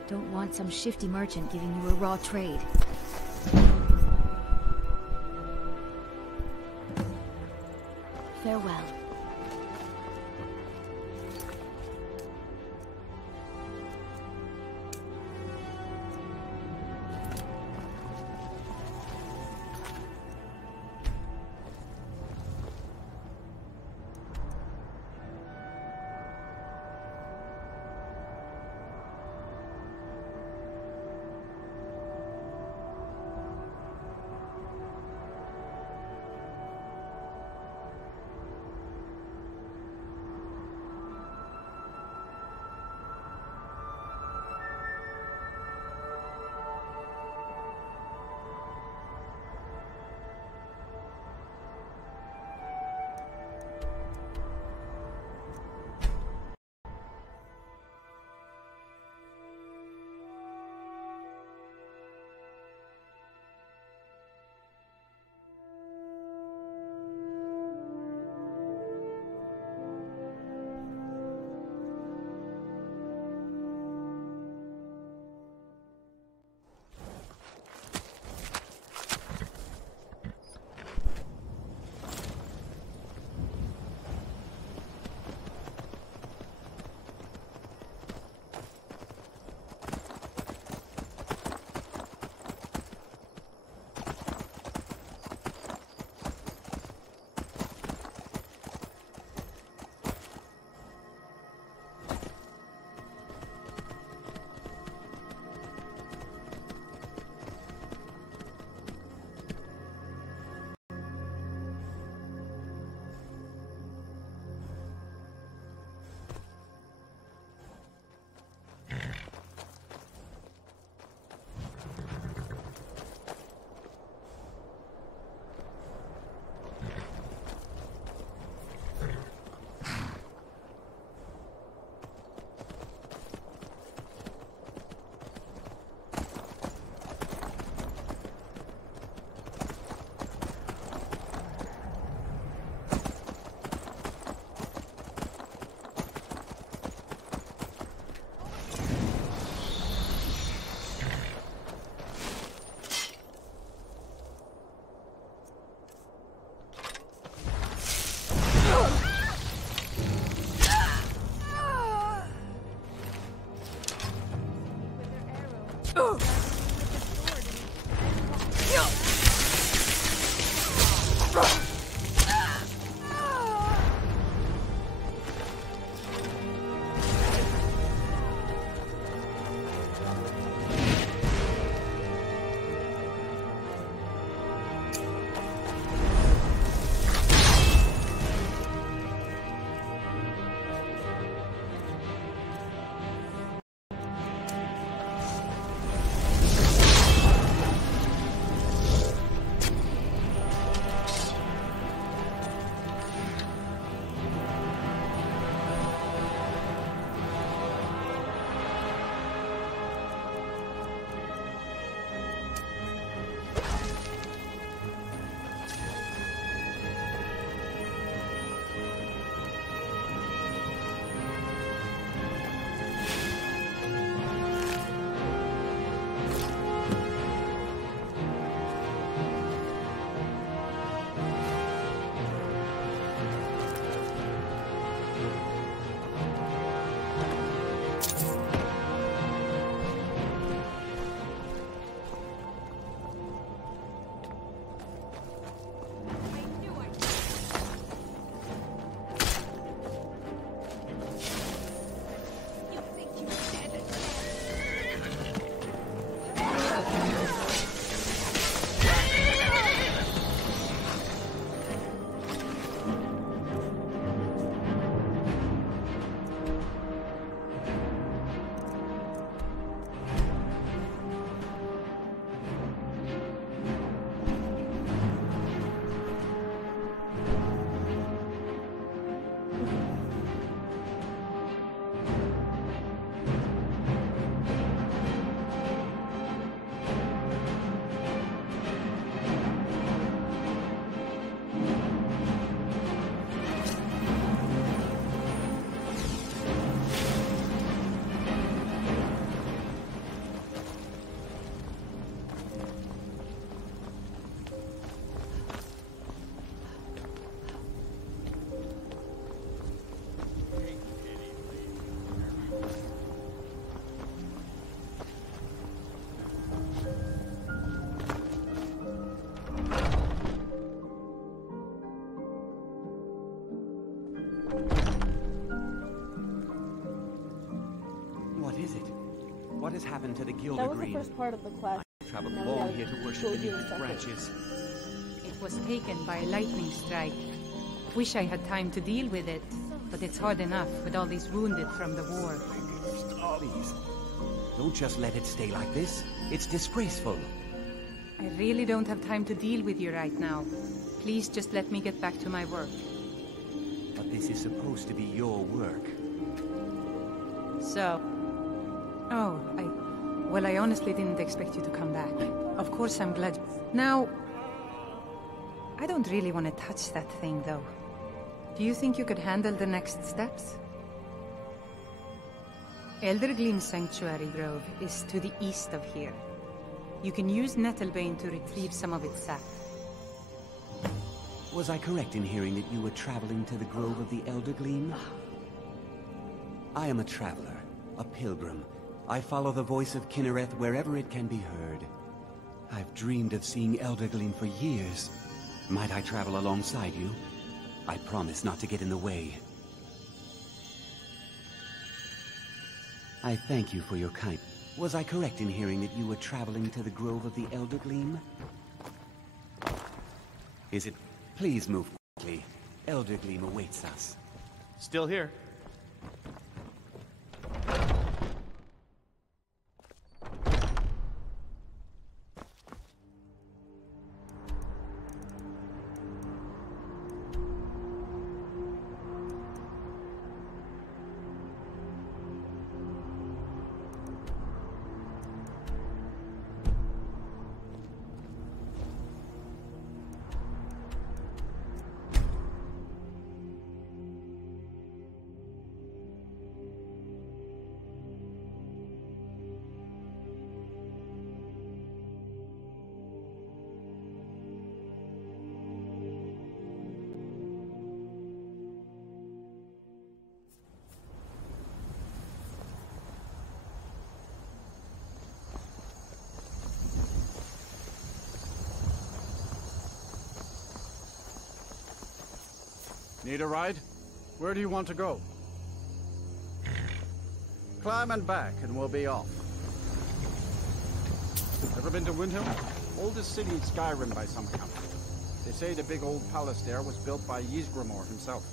Don't want some shifty merchant giving you a raw trade. Farewell. What is it? What has happened to the Gilded That was the Green? first part of the quest. I traveled Now we long gotta here to go worship here beneath in its a second. branches. It was taken by a lightning strike. Wish I had time to deal with it, but it's hard enough with all these wounded from the war. Please, don't just let it stay like this. It's disgraceful. I really don't have time to deal with you right now. Please just let me get back to my work. But this is supposed to be your work. So... Oh, Well, I honestly didn't expect you to come back. Of course I'm glad... Now... I don't really want to touch that thing, though. Do you think you could handle the next steps? Eldergleam Sanctuary Grove is to the east of here. You can use Nettlebane to retrieve some of its sap. Was I correct in hearing that you were traveling to the Grove of the Eldergleam? I am a traveler, a pilgrim. I follow the voice of Kinnereth wherever it can be heard. I've dreamed of seeing Eldergleam for years. Might I travel alongside you? I promise not to get in the way. I thank you for your kindness. Was I correct in hearing that you were traveling to the Grove of the Eldergleam? Is it? Please move quickly. Eldergleam awaits us. Still here. Need a ride? Where do you want to go? Climb and back, and we'll be off. Ever been to Windhelm? Oldest city in Skyrim by some account. They say the big old palace there was built by Ysgramor himself.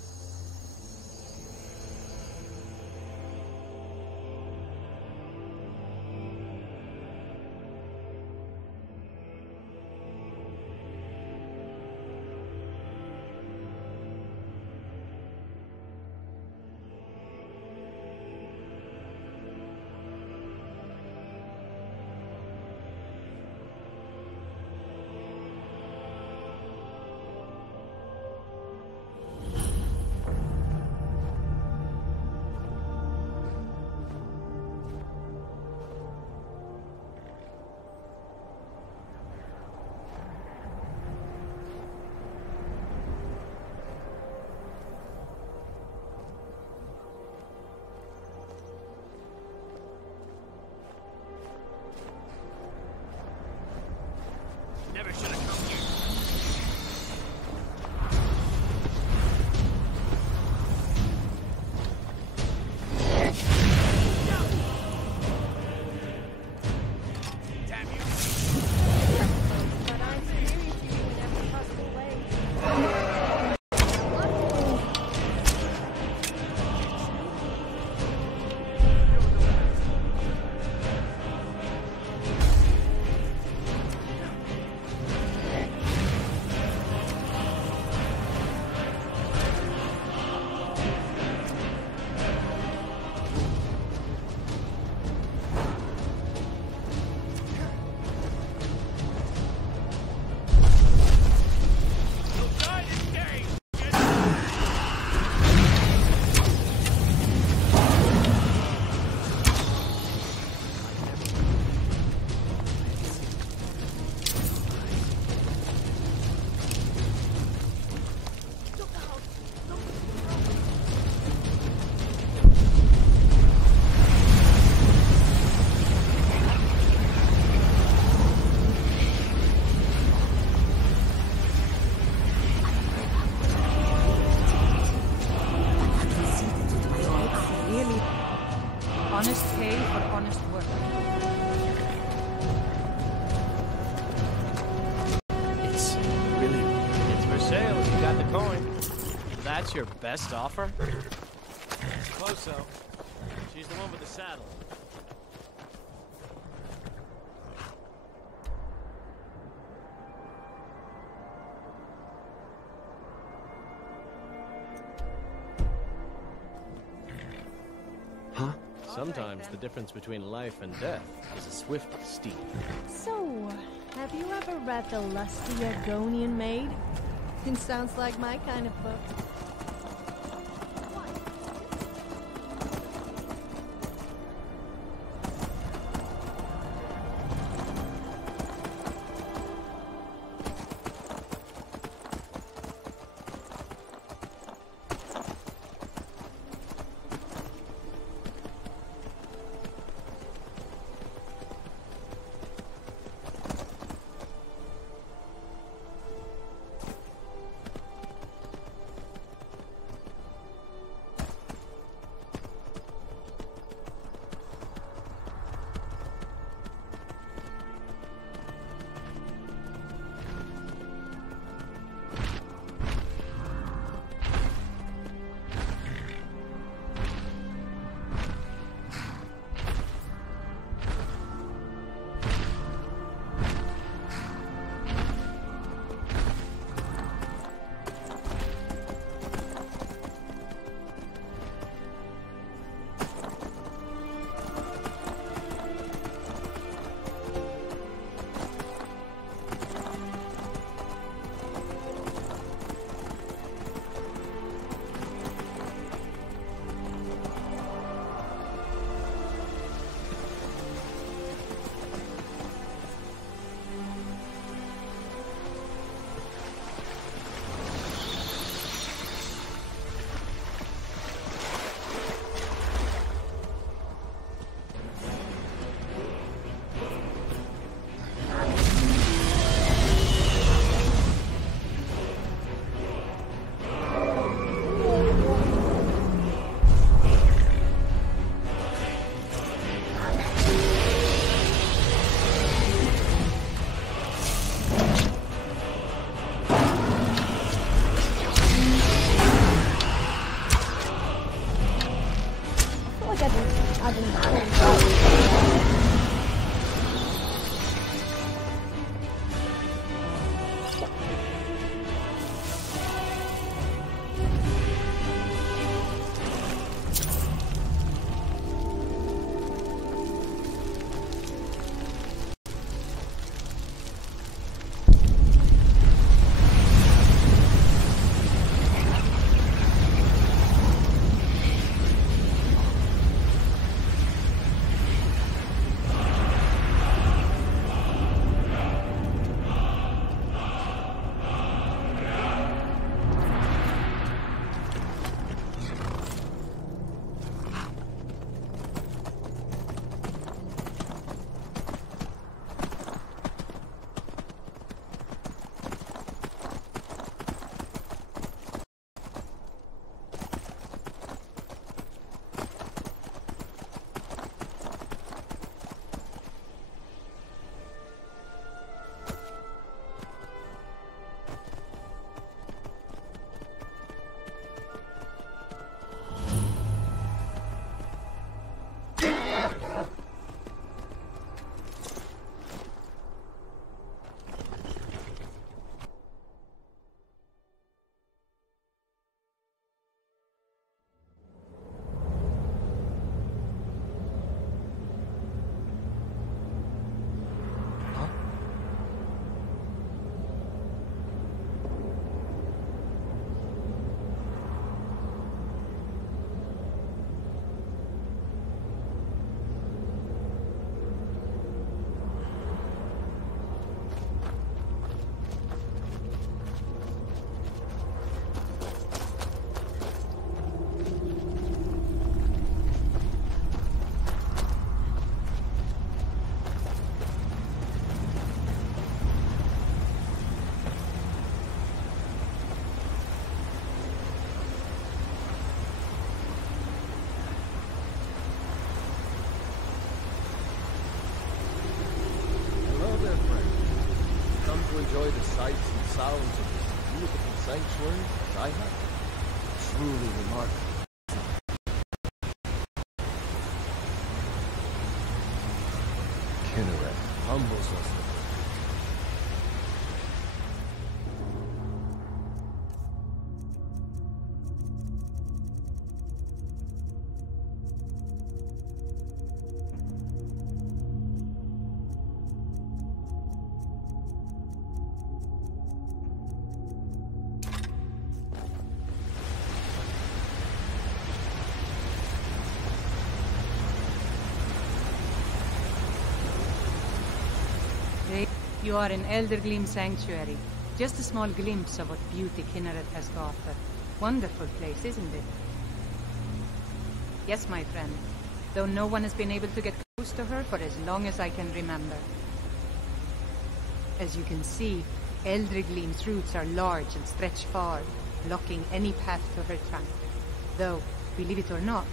That's your best offer? Suppose so. She's the one with the saddle. Huh? Sometimes the difference between life and death is a swift steep. So, have you ever read The Lusty Argonian Maid? It sounds like my kind of book. Enjoy the sights and sounds of this beautiful sanctuary as I have? truly remarkable. Kinnereth humbles us. You are in Eldergleam Sanctuary. Just a small glimpse of what beauty Kinnereth has to offer. Wonderful place, isn't it? Yes, my friend. Though no one has been able to get close to her for as long as I can remember. As you can see, Eldergleam's roots are large and stretch far, blocking any path to her trunk. Though, believe it or not,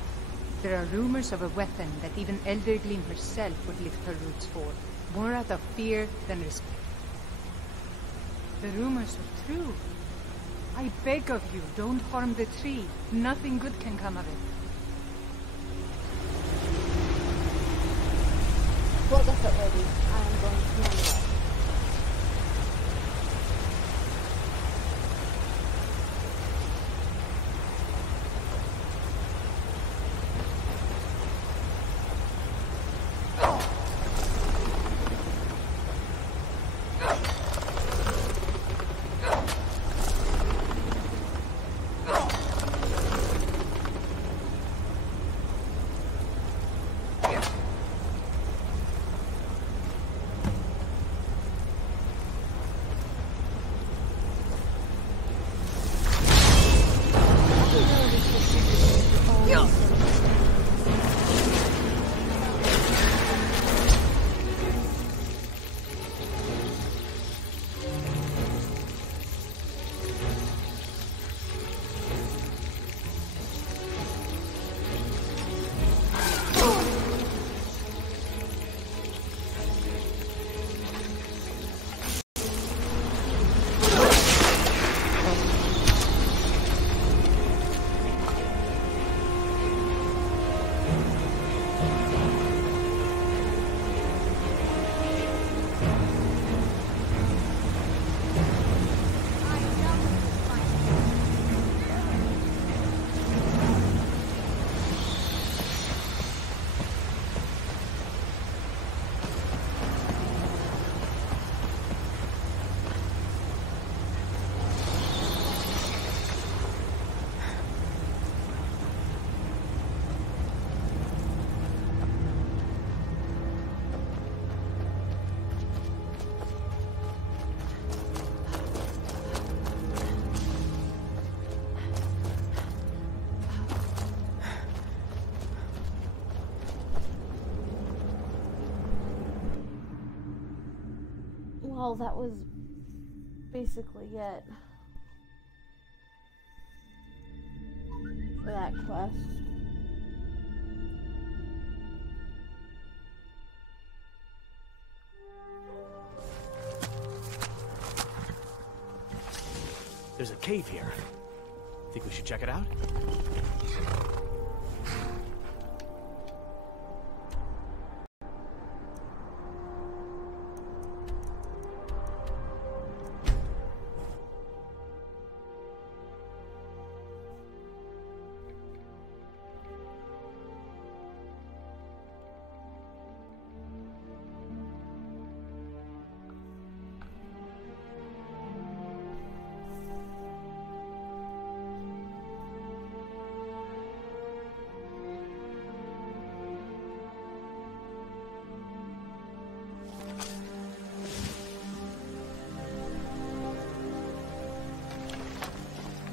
there are rumors of a weapon that even Eldergleam herself would lift her roots for. More out of fear than respect. The rumors are true. I beg of you, don't harm the tree. Nothing good can come of it. Well, that's it, lady. I am going to run away. Well, that was basically it for that quest. There's a cave here. Think we should check it out?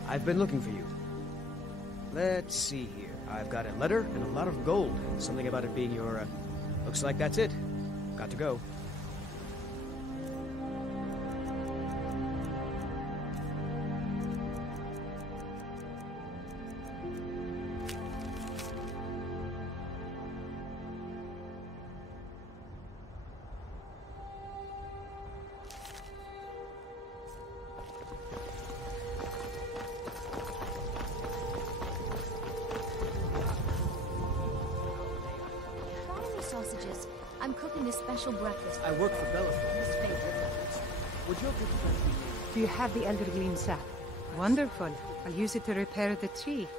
I've been looking for you. Let's see here. I've got a letter and a lot of gold. Something about it being your, looks like that's it. Got to go. I'm cooking a special breakfast. I work for Bellathorne. Would your good friend be... Do you have the Elder Gleam sap? Wonderful. I'll use it to repair the tree.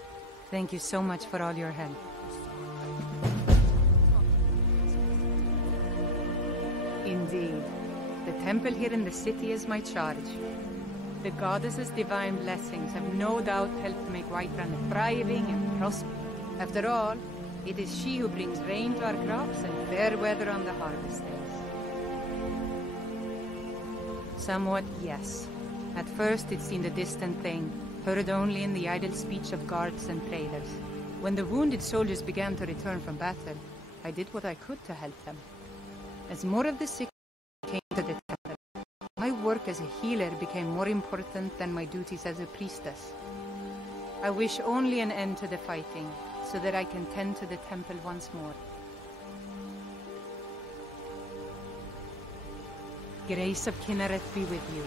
Thank you so much for all your help. Indeed. The temple here in the city is my charge. The goddess's divine blessings have no doubt helped make Whiterun thriving and prosperous. After all, it is she who brings rain to our crops and fair weather on the harvest days. Somewhat, yes. At first it seemed a distant thing, heard only in the idle speech of guards and traders. When the wounded soldiers began to return from battle, I did what I could to help them. As more of the sick came to the temple, my work as a healer became more important than my duties as a priestess. I wish only an end to the fighting, so that I can tend to the temple once more. Grace of Kinneret be with you.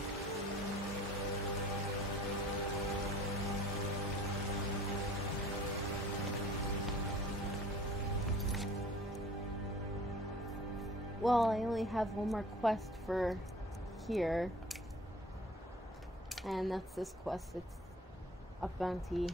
Well, I only have one more quest for here. And that's this quest. It's a bounty.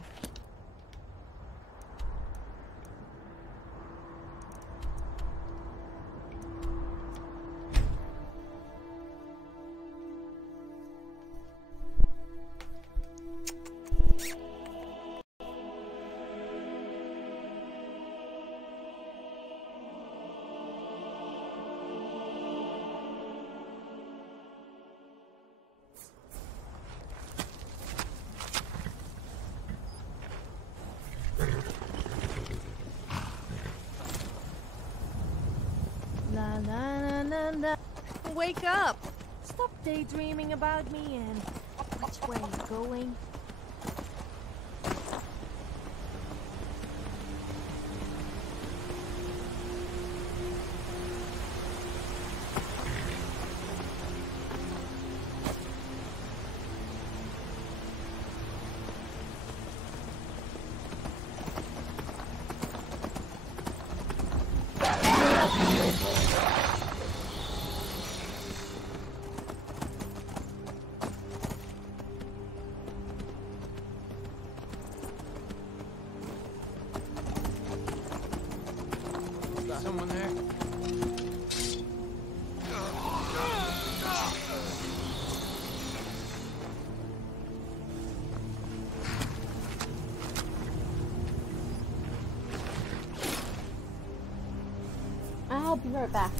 Wake up! Stop daydreaming about me and which way you're going. Someone there? I'll be right back.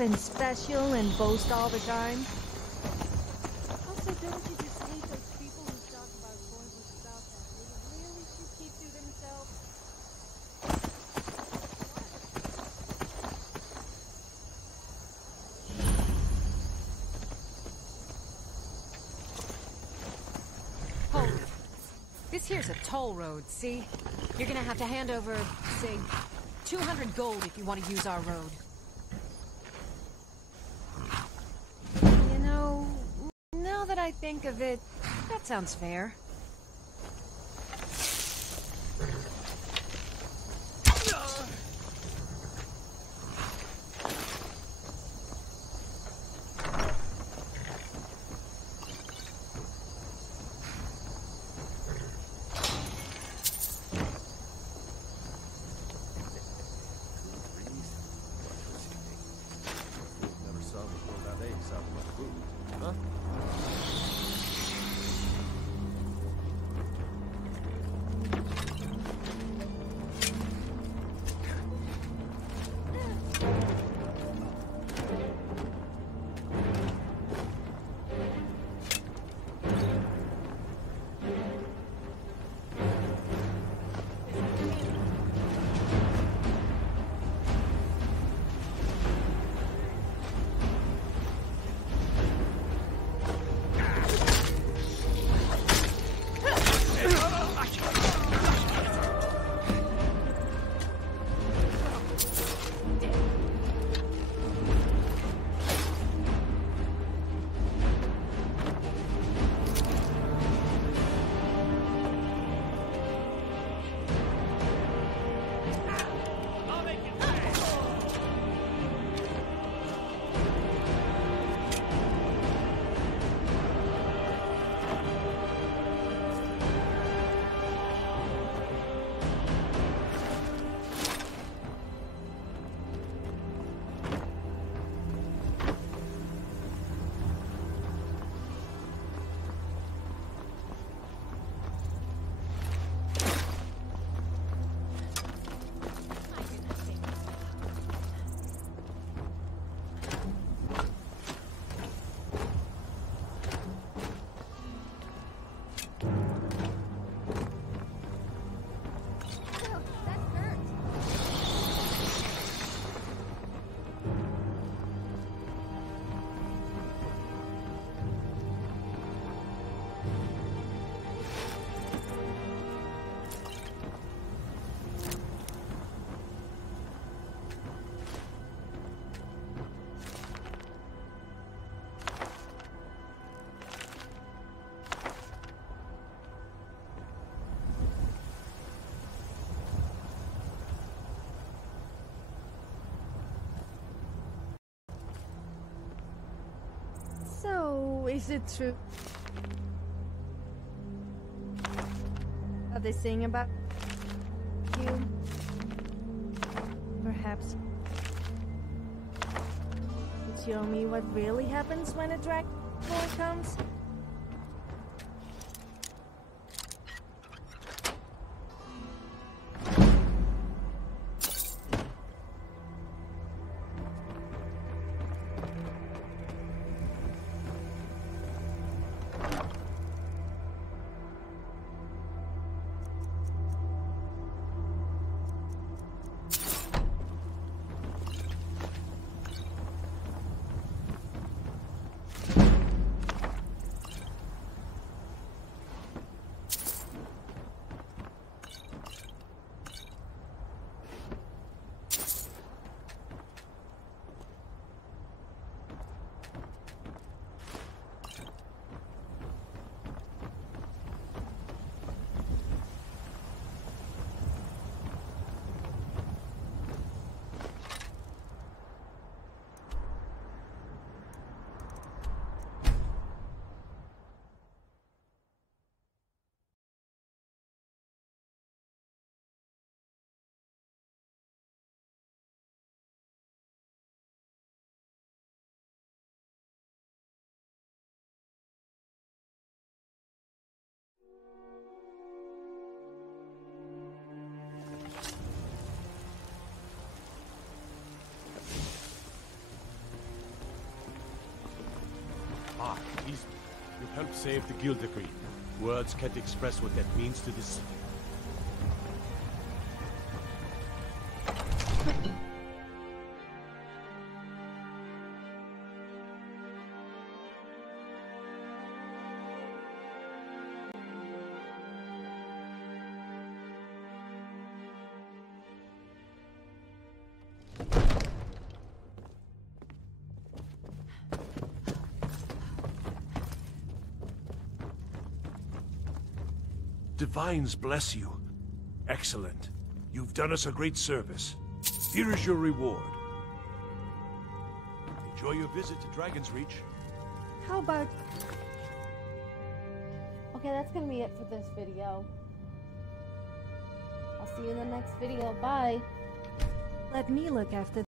and special and boast all the time? Also, don't you just hate those people who talk about going for stuff that they really should keep to themselves? Hold it. This here's a toll road, see? You're gonna have to hand over, say, 200 gold if you want to use our road. You know, now that I think of it, that sounds fair. So, is it true? Are they saying about you? Perhaps you tell me what really happens when a dragon comes? He's... You helped save the Guilder Queen. Words can't express what that means to this city. Divines bless you. Excellent. You've done us a great service. Here is your reward. Enjoy your visit to Dragon's Reach. How about... Okay, that's gonna be it for this video. I'll see you in the next video. Bye. Let me look after